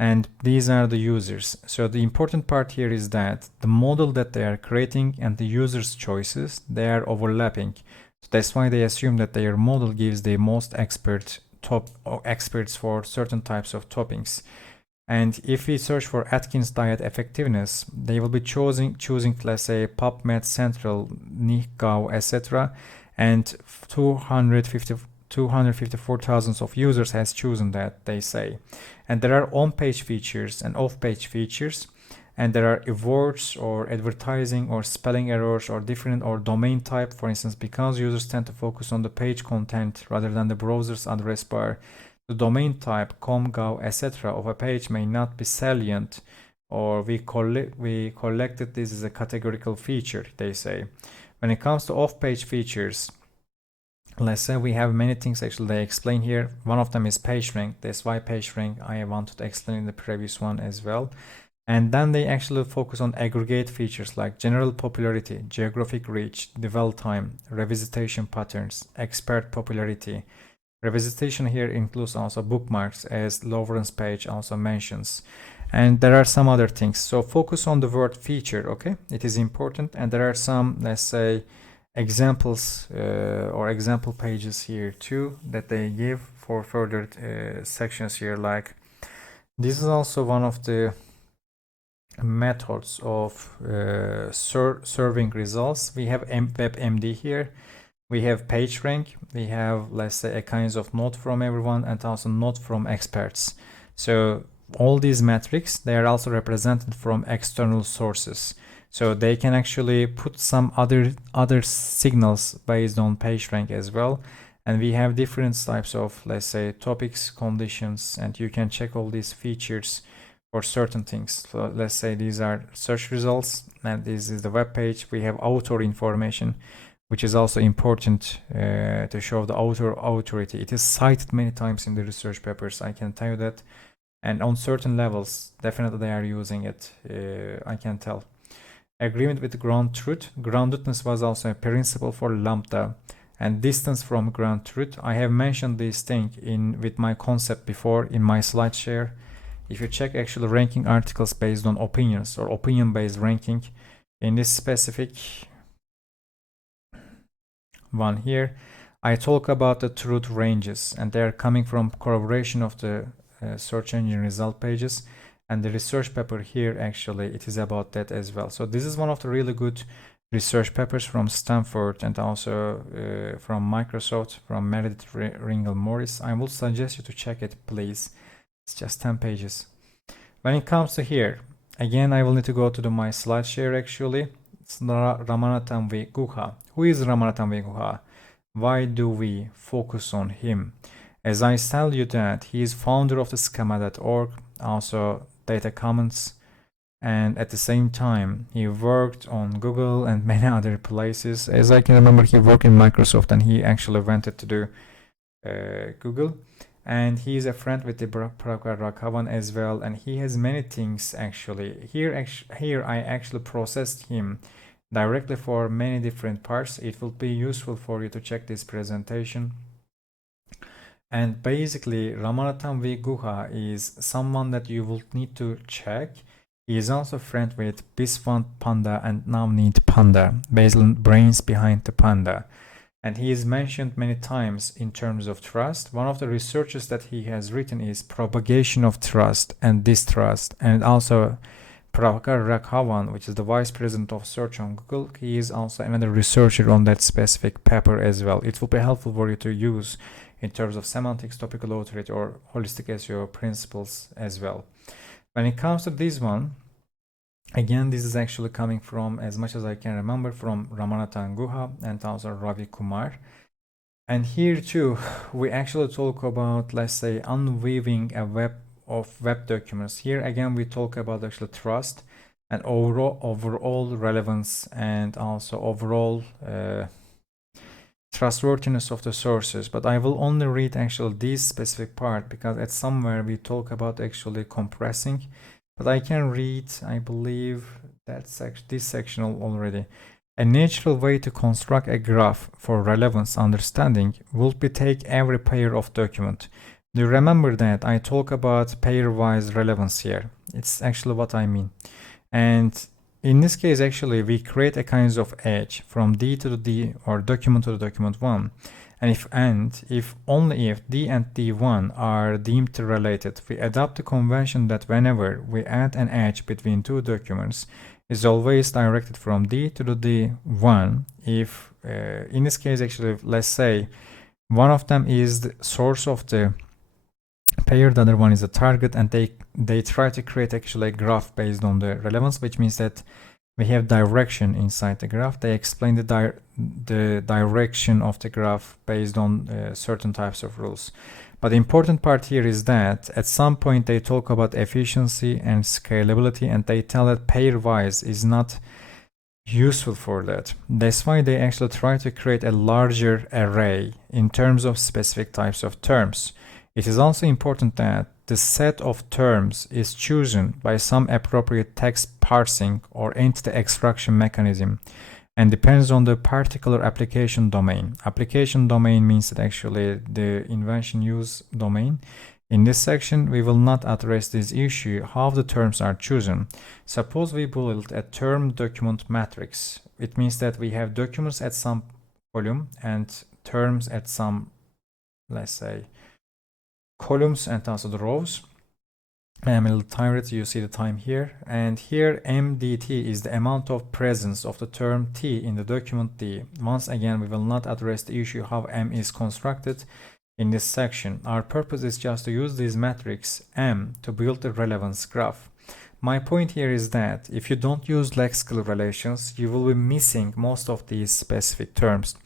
And these are the users. So the important part here is that the model that they are creating and the user's choices, they are overlapping. So that's why they assume that their model gives the most experts for certain types of topics. And if we search for Atkins diet effectiveness, they will be choosing let's say PubMed Central, Nihgao, etc. And 254,000 of users has chosen that, they say. And there are on-page features and off-page features, and there are awards or advertising or spelling errors or different or domain type, for instance, because users tend to focus on the page content rather than the browser's address bar. The domain type, com, gov, etc. of a page may not be salient, or we collected this as a categorical feature, they say. When it comes to off-page features, let's say we have many things actually they explain here. One of them is PageRank. That's why PageRank I wanted to explain in the previous one as well. And then they actually focus on aggregate features like general popularity, geographic reach, dwell time, revisitation patterns, expert popularity. Revisitation here includes also bookmarks, as Lawrence Page also mentions. And there are some other things. So focus on the word feature, okay? It is important. And there are some, let's say, examples or example pages here too that they give for further sections here. Like this is also one of the methods of serving results. We have WebMD here. We have PageRank. We have, let's say, a kinds of note from everyone and also note from experts. So all these metrics, they are also represented from external sources. So they can actually put some other signals based on PageRank as well. And we have different types of, let's say, topics, conditions, and you can check all these features for certain things. So let's say these are search results, and this is the web page. We have author information, which is also important to show the author authority. It is cited many times in the research papers, I can tell you that. And on certain levels, definitely they are using it, I can tell. Agreement with ground truth. Groundedness was also a principle for Lambda. And distance from ground truth. I have mentioned this thing with my concept before in my slide share. If you check actually ranking articles based on opinions or opinion-based ranking, in this specific one here, I talk about the truth ranges, and they are coming from corroboration of the search engine result pages. And the research paper here, actually, it is about that as well. So this is one of the really good research papers from Stanford and also from Microsoft, from Meredith Ringel Morris. I will suggest you to check it, please. It's just 10 pages. When it comes to here, again, I will need to go to my slide share, actually. It's Ramanathan V. Guha. Who is Ramanathan V. Guha? Why do we focus on him? As I tell you that he is founder of the schema.org, also Data Commons, and at the same time he worked on Google and many other places. As I can remember, he worked in Microsoft and he actually wanted to do Google. And he is a friend with the Prakhar Raghavan as well, and he has many things actually. Here I actually processed him directly for many different parts. It will be useful for you to check this presentation. And basically, Ramanathan V. Guha is someone that you will need to check. He is also friend with Biswant Panda and Navneet Panda, basically brains behind the panda. And he is mentioned many times in terms of trust. One of the researches that he has written is propagation of trust and distrust. And also Prakhar Raghavan, which is the vice president of search on Google, he is also another researcher on that specific paper as well. It will be helpful for you to use in terms of semantics, topical authority, or holistic SEO principles as well. When it comes to this one, again, this is actually coming from, as much as I can remember, from Ramanathan Guha and also Ravi Kumar. And here too, we actually talk about, let's say, unweaving a web of web documents. Here again, we talk about actually trust. and overall relevance, and also overall trustworthiness of the sources. But I will only read actually this specific part because at somewhere we talk about actually compressing. But I can read, I believe that's this section already. A natural way to construct a graph for relevance understanding would be take every pair of document. Do you remember that I talk about pair-wise relevance here? It's actually what I mean. And in this case, actually, we create a kind of edge from D to the D or document to the document 1. And if only if D and D1 are deemed related, we adopt the convention that whenever we add an edge between two documents, is always directed from D to the D1. If in this case, actually, let's say one of them is the source of the pair, the other one is a target, and they try to create actually a graph based on the relevance, which means that we have direction inside the graph. They explain the direction of the graph based on certain types of rules. But the important part here is that at some point they talk about efficiency and scalability, and they tell that pairwise is not useful for that. That's why they actually try to create a larger array in terms of specific types of terms. It is also important that the set of terms is chosen by some appropriate text parsing or entity extraction mechanism and depends on the particular application domain. Application domain means that actually the invention use domain. In this section, we will not address this issue, how the terms are chosen. Suppose we build a term document matrix. It means that we have documents at some volume and terms at some, let's say, columns and also the rows. I'm a little tired, you see the time here. And here MDT is the amount of presence of the term T in the document D. Once again, we will not address the issue how M is constructed in this section. Our purpose is just to use this matrix M to build the relevance graph. My point here is that if you don't use lexical relations, you will be missing most of these specific terms.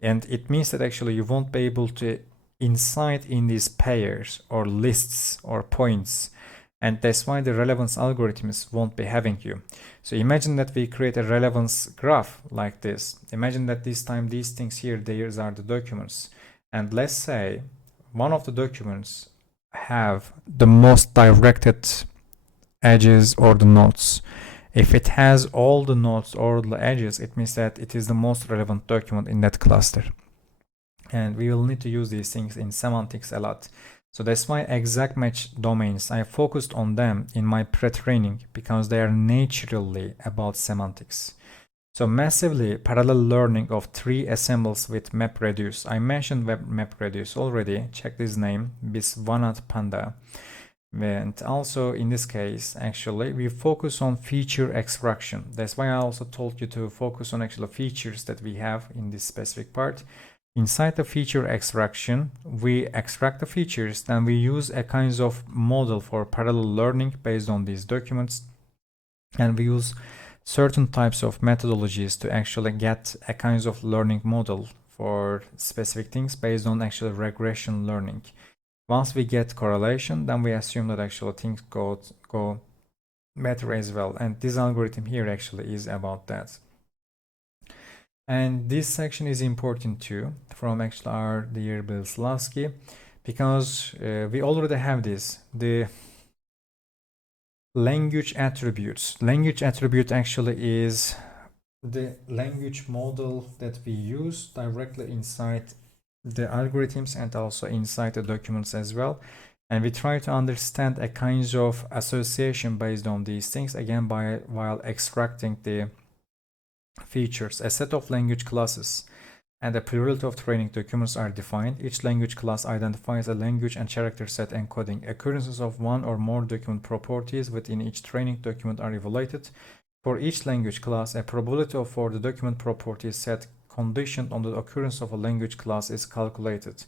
And it means that actually you won't be able to inside in these pairs or lists or points, and that's why the relevance algorithms won't be having you. So imagine that we create a relevance graph like this. Imagine that this time these things here, these are the documents, and let's say one of the documents have the most directed edges or the nodes. If it has all the nodes or the edges, it means that it is the most relevant document in that cluster. And we will need to use these things in semantics a lot. So that's why exact match domains, I focused on them in my pre-training because they are naturally about semantics. So massively parallel learning of tree assembles with MapReduce. I mentioned MapReduce already. Check this name, Biswanath Panda. And also in this case, actually, we focus on feature extraction. That's why I also told you to focus on actual features that we have in this specific part. Inside the feature extraction, we extract the features, then we use a kind of model for parallel learning based on these documents. And we use certain types of methodologies to actually get a kind of learning model for specific things based on actual regression learning. Once we get correlation, then we assume that actually things go better as well. And this algorithm here actually is about that. And this section is important too, from actually our dear Bilslavsky, because we already have this, the language attributes. Language attribute actually is the language model that we use directly inside the algorithms and also inside the documents as well. And we try to understand a kind of association based on these things, again, while extracting the features. A set of language classes and a plurality of training documents are defined. Each language class identifies a language and character set encoding. Occurrences of one or more document properties within each training document are evaluated. For each language class, a probability for the document property set conditioned on the occurrence of a language class is calculated.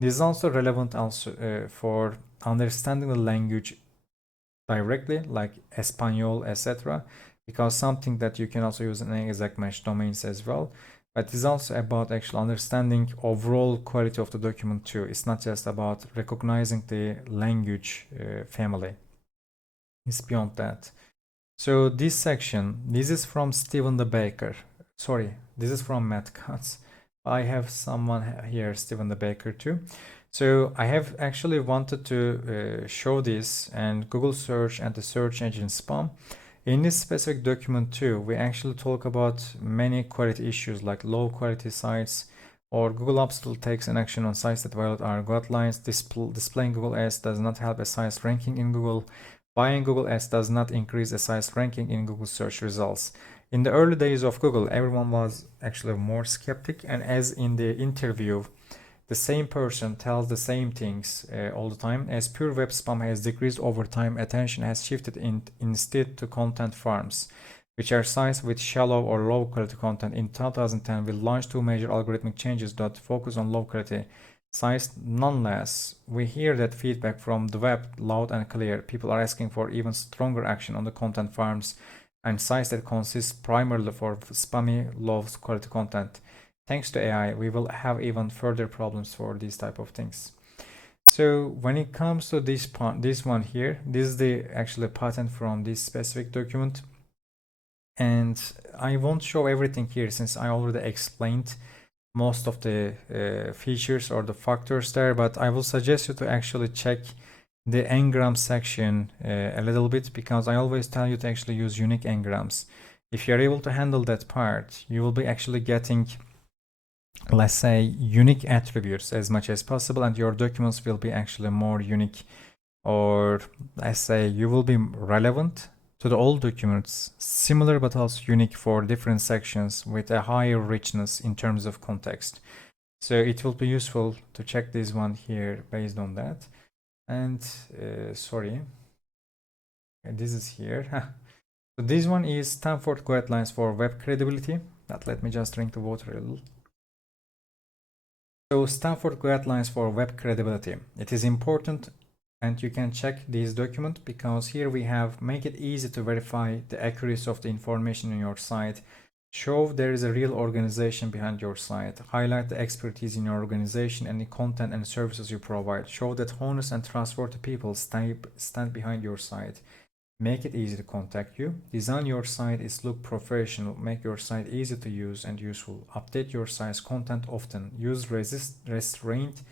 This is also relevant for understanding the language directly, like Espanol, etc., because something that you can also use in exact match domains as well. But it's also about actually understanding overall quality of the document too. It's not just about recognizing the language family. It's beyond that. So this section, this is from Stephen the Baker. Sorry, this is from Matt Cutts. I have someone here, Stephen the Baker too. So I have actually wanted to show this and Google search and the search engine spam. In this specific document too, we actually talk about many quality issues like low quality sites, or Google absolutely takes an action on sites that violate our guidelines. Displaying Google Ads does not help a site's ranking in Google. Buying Google Ads does not increase a site's ranking in Google search results. In the early days of Google, everyone was actually more skeptic, and as in the interview, the same person tells the same things all the time. As pure web spam has decreased over time, attention has shifted instead to content farms, which are sites with shallow or low quality content. In 2010, we launched two major algorithmic changes that focus on low quality sites. Nonetheless, we hear that feedback from the web loud and clear. People are asking for even stronger action on the content farms and sites that consist primarily for spammy, low quality content. Thanks to AI, we will have even further problems for these type of things. So when it comes to this part, this one here, this is the actually patent from this specific document. And I won't show everything here since I already explained most of the features or the factors there, but I will suggest you to actually check the n-gram section a little bit, because I always tell you to actually use unique n-grams. If you're able to handle that part, you will be actually getting, let's say, unique attributes as much as possible, and your documents will be actually more unique, or let's say you will be relevant to the old documents, similar but also unique for different sections with a higher richness in terms of context. So it will be useful to check this one here based on that. And sorry, this is here. So this one is Stanford Guidelines for Web Credibility. Let me just drink the water a little. So Stanford Guidelines for Web Credibility. It is important, and you can check this document, because here we have make it easy to verify the accuracy of the information on your site, show there is a real organization behind your site, highlight the expertise in your organization and the content and services you provide, show that honest and trustworthy people stand behind your site, make it easy to contact you, design your site is look professional, make your site easy to use and useful, update your site's content often, use restraint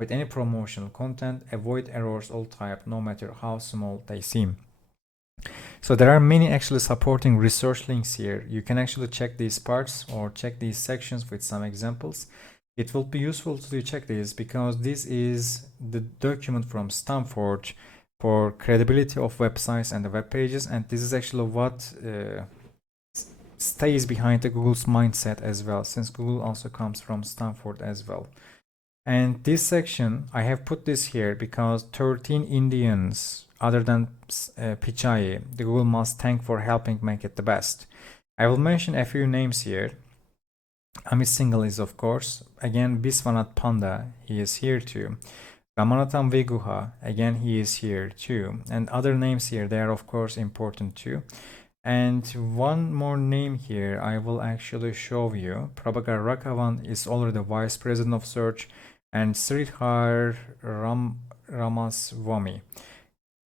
with any promotional content, avoid errors all type, no matter how small they seem. So there are many actually supporting research links here. You can actually check these parts or check these sections with some examples. It will be useful to check this, because this is the document from Stanford for credibility of websites and the web pages, and this is actually what stays behind the Google's mindset as well, since Google also comes from Stanford as well. And this section, I have put this here because 13 Indians other than Pichai, the Google must thank for helping make it the best. I will mention a few names here. Amit Singhal is, of course. Again, Biswanath Panda, he is here too. Ramanathan Guha, again, he is here too. And other names here, they are of course important too. And one more name here I will actually show you. Prabhakar Raghavan is already the Vice President of Search, and Sridhar Ramaswamy.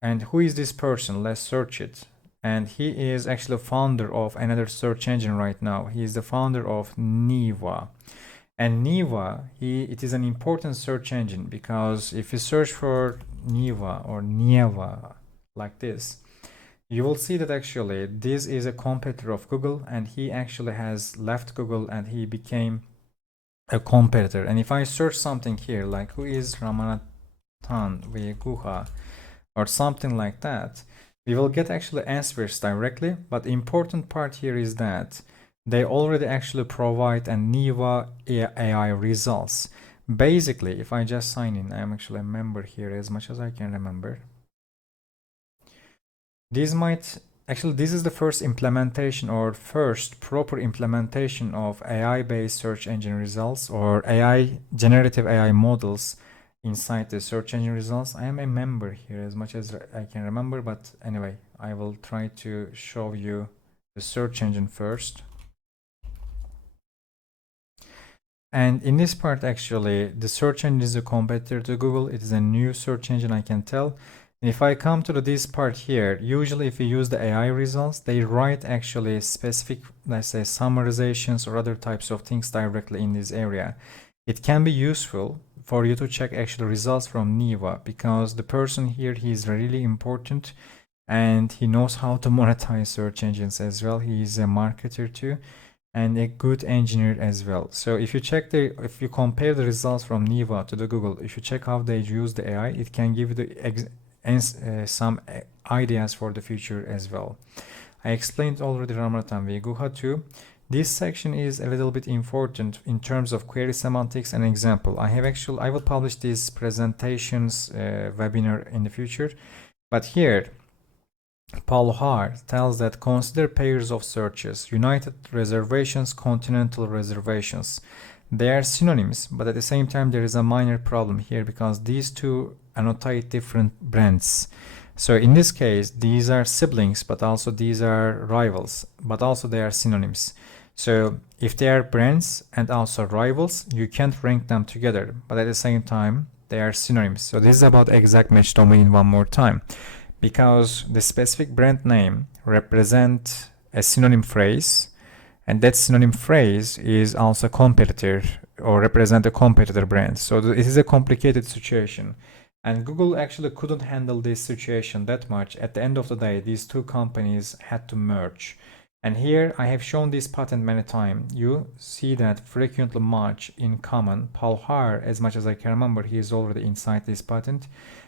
And who is this person? Let's search it. And he is actually founder of another search engine right now. He is the founder of Niva. And Niva, it is an important search engine, because if you search for Niva or Nieva like this, you will see that actually this is a competitor of Google, and he actually has left Google and he became a competitor. And if I search something here like who is Ramanathan Guha or something like that, we will get actually answers directly. But the important part here is that they already actually provide a Niva AI results. Basically, if I just sign in, I am actually a member here as much as I can remember. This is the first implementation or first proper implementation of AI-based search engine results or generative AI models inside the search engine results. I am a member here as much as I can remember, but anyway, I will try to show you the search engine first. And in this part, actually, the search engine is a competitor to Google. It is a new search engine, I can tell. If I come to this part here, usually if you use the AI results, they write actually specific, let's say, summarizations or other types of things directly in this area. It can be useful for you to check actual results from Niva, because the person here, he is really important and he knows how to monetize search engines as well. He is a marketer too and a good engineer as well. So if you compare the results from Niva to the Google, if you check how they use the AI, it can give you some ideas for the future as well. I explained already Ramanathan v. Guha too. This section is a little bit important in terms of query semantics and example. I will publish these presentations webinar in the future, but here Paul Haahr tells that consider pairs of searches: United reservations, continental reservations. They are synonyms, but at the same time there is a minor problem here because these two annotate different brands. So in this case, these are siblings, but also these are rivals, but also they are synonyms. So if they are brands and also rivals, you can't rank them together, but at the same time, they are synonyms. So this is about exact match domain one more time, because the specific brand name represents a synonym phrase, and that synonym phrase is also a competitor or represent a competitor brand. So it is a complicated situation. And Google actually couldn't handle this situation that much. At the end of the day, these two companies had to merge. And here I have shown this pattern many times. You see that frequently much in common. Paul Haahr, as much as I can remember, he is already inside this patent.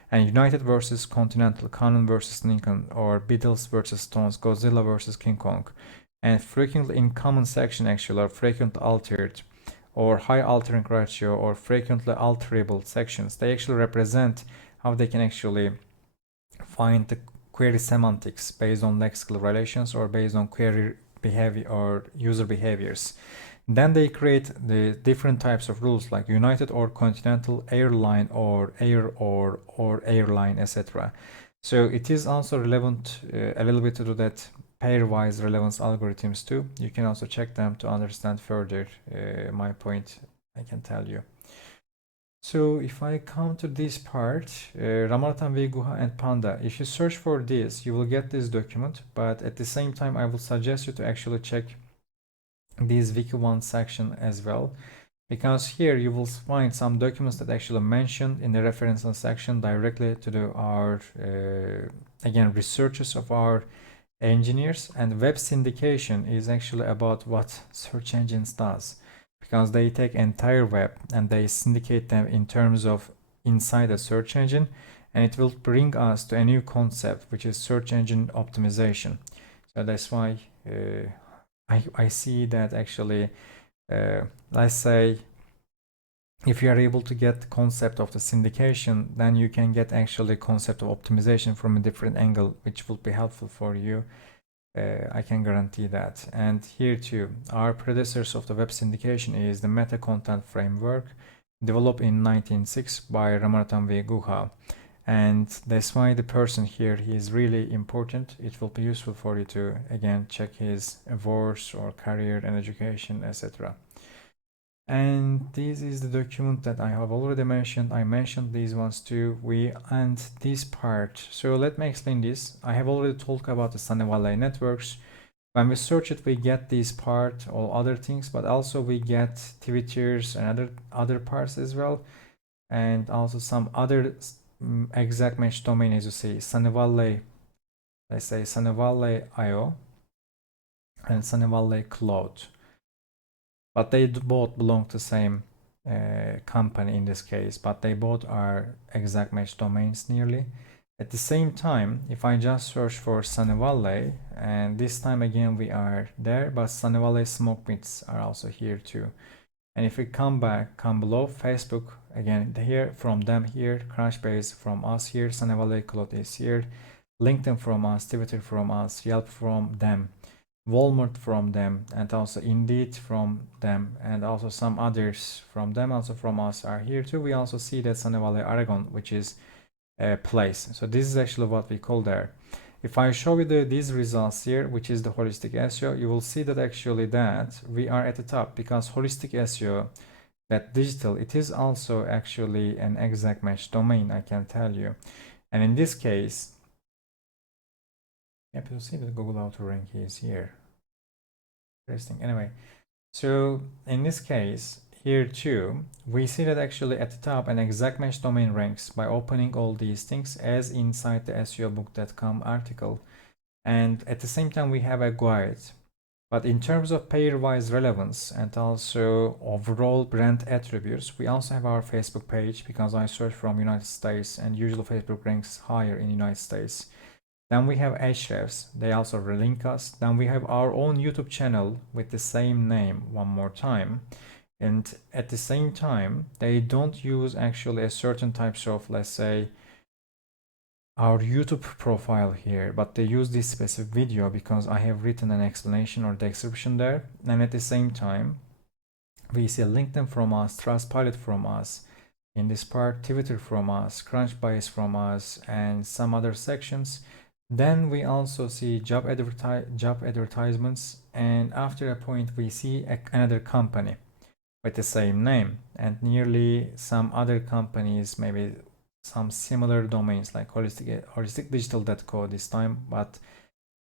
And United versus Continental, Canon versus Nikon, or Beatles versus Stones, Godzilla versus King Kong. And frequently in common section actually are frequently altered, or high altering ratio, or frequently alterable sections. They actually represent how they can actually find the query semantics based on lexical relations or based on query behavior or user behaviors. Then they create the different types of rules like United or Continental, airline or air or airline, etc. So it is also relevant a little bit to do that pairwise relevance algorithms too. You can also check them to understand further my point, I can tell you. So if I come to this part, Ramanathan v. Guha and Panda, if you search for this, you will get this document, but at the same time, I will suggest you to actually check this Wiki1 section as well, because here you will find some documents that actually mentioned in the references section directly to our, again, researches of our engineers. And web syndication is actually about what search engines does, because they take entire web and they syndicate them in terms of inside a search engine, and it will bring us to a new concept, which is search engine optimization. So that's why I see that actually, let's say, if you are able to get the concept of the syndication, then you can get actually concept of optimization from a different angle, which will be helpful for you. I can guarantee that. And here too, our predecessors of the web syndication is the meta content framework developed in 1906 by Ramanathan v. Guha. And that's why the person here, he is really important. It will be useful for you to, again, check his awards or career and education, etc. And this is the document that I have already mentioned. I mentioned these ones too. And this part. So let me explain this. I have already talked about the Sunny Valley networks. When we search it, we get this part, all other things, but also we get Twitter's and other parts as well. And also some other exact match domain, as you see, Sunny Valley, let's say Sunny Valley IO and Sunny Valley Cloud. But they both belong to the same company in this case, but they both are exact match domains nearly. At the same time, if I just search for Sunny Valley, and this time again we are there, but Sunny Valley smoke meets are also here too. And if we come below, Facebook, again, here from them here, Crunchbase from us here, Sunny Valley Cloud is here, LinkedIn from us, Twitter from us, Yelp from them, Walmart from them, and also Indeed from them, and also some others from them, also from us, are here too. We also see that Sunny Valley Aragon, which is a place. So this is actually what we call there. If I show you these results here, which is the holistic SEO, you will see that actually that we are at the top, because holistic SEO, that digital, it is also actually an exact match domain, I can tell you. And in this case, you will see that Google Auto Rank is here. Interesting. Anyway, so in this case, here too, we see that actually at the top an exact match domain ranks by opening all these things as inside the SEObook.com article. And at the same time, we have a guide. But in terms of pair-wise relevance and also overall brand attributes, we also have our Facebook page, because I search from United States and usually Facebook ranks higher in United States. Then we have Ahrefs, they also relink us. Then we have our own YouTube channel with the same name one more time. And at the same time, they don't use actually a certain types of, let's say, our YouTube profile here, but they use this specific video because I have written an explanation or description there. And at the same time, we see LinkedIn from us, Trustpilot from us, in this part, Twitter from us, Crunchbase from us, and some other sections. Then we also see job advertisements, and after a point we see another company with the same name, and nearly some other companies, maybe some similar domains like holisticdigital.co this time, but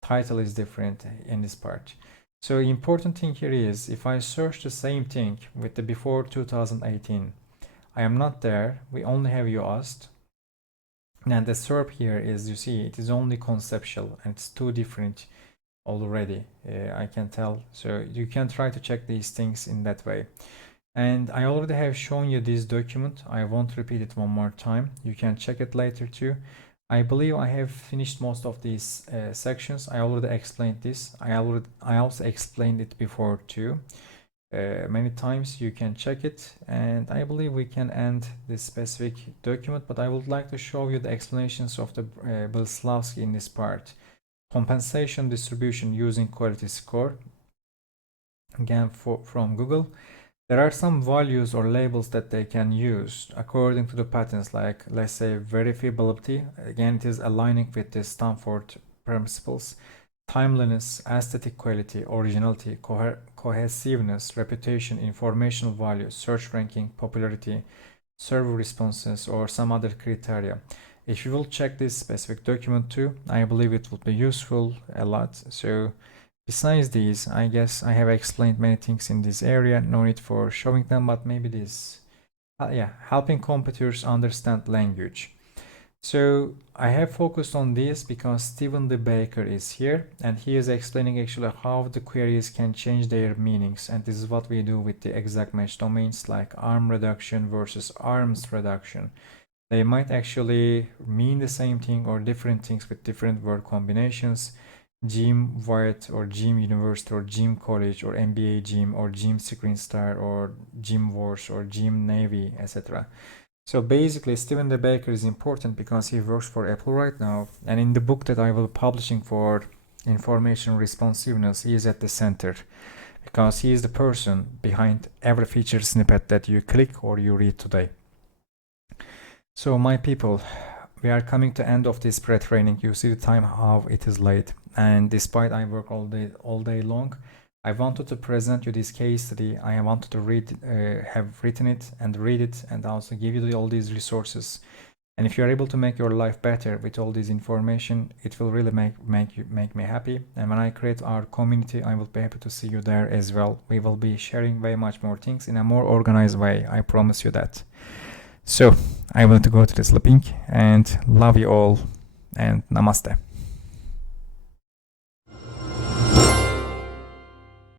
title is different in this part. So important thing here is, if I search the same thing with the before 2018, I am not there, we only have Yoast. And the SERP here is, you see, it is only conceptual and it's too different already, I can tell. So you can try to check these things in that way. And I already have shown you this document. I won't repeat it one more time. You can check it later too. I believe I have finished most of these sections. I already explained this. I also explained it before too. Many times. You can check it, and I believe we can end this specific document, but I would like to show you the explanations of the Bilslawski in this part. Compensation distribution using quality score, again from Google. There are some values or labels that they can use according to the patterns, like, let's say, verifiability. Again, it is aligning with the Stanford principles. Timeliness, aesthetic quality, originality, cohesiveness, reputation, informational value, search ranking, popularity, server responses, or some other criteria. If you will check this specific document too, I believe it would be useful a lot. So besides these, I guess I have explained many things in this area, no need for showing them, but maybe this, helping competitors understand language. So I have focused on this because Stephen De Baker is here, and he is explaining actually how the queries can change their meanings, and this is what we do with the exact match domains, like arm reduction versus arms reduction. They might actually mean the same thing or different things with different word combinations. Gym White or Gym University or Gym College or MBA Gym or Gym Screen Star or Gym Wars or Gym Navy, etc. So basically, Stephen De Baker is important because he works for Apple right now, and in the book that I will be publishing for information responsiveness, he is at the center because he is the person behind every feature snippet that you click or you read today. So my people, we are coming to end of this pre-training. You see the time how it is late, and despite I work all day long, I wanted to present you this case study. I wanted to have written it and read it, and also give you all these resources. And if you are able to make your life better with all this information, it will really make me happy. And when I create our community, I will be happy to see you there as well. We will be sharing way much more things in a more organized way. I promise you that. So I want to go to the sleeping, and love you all, and namaste.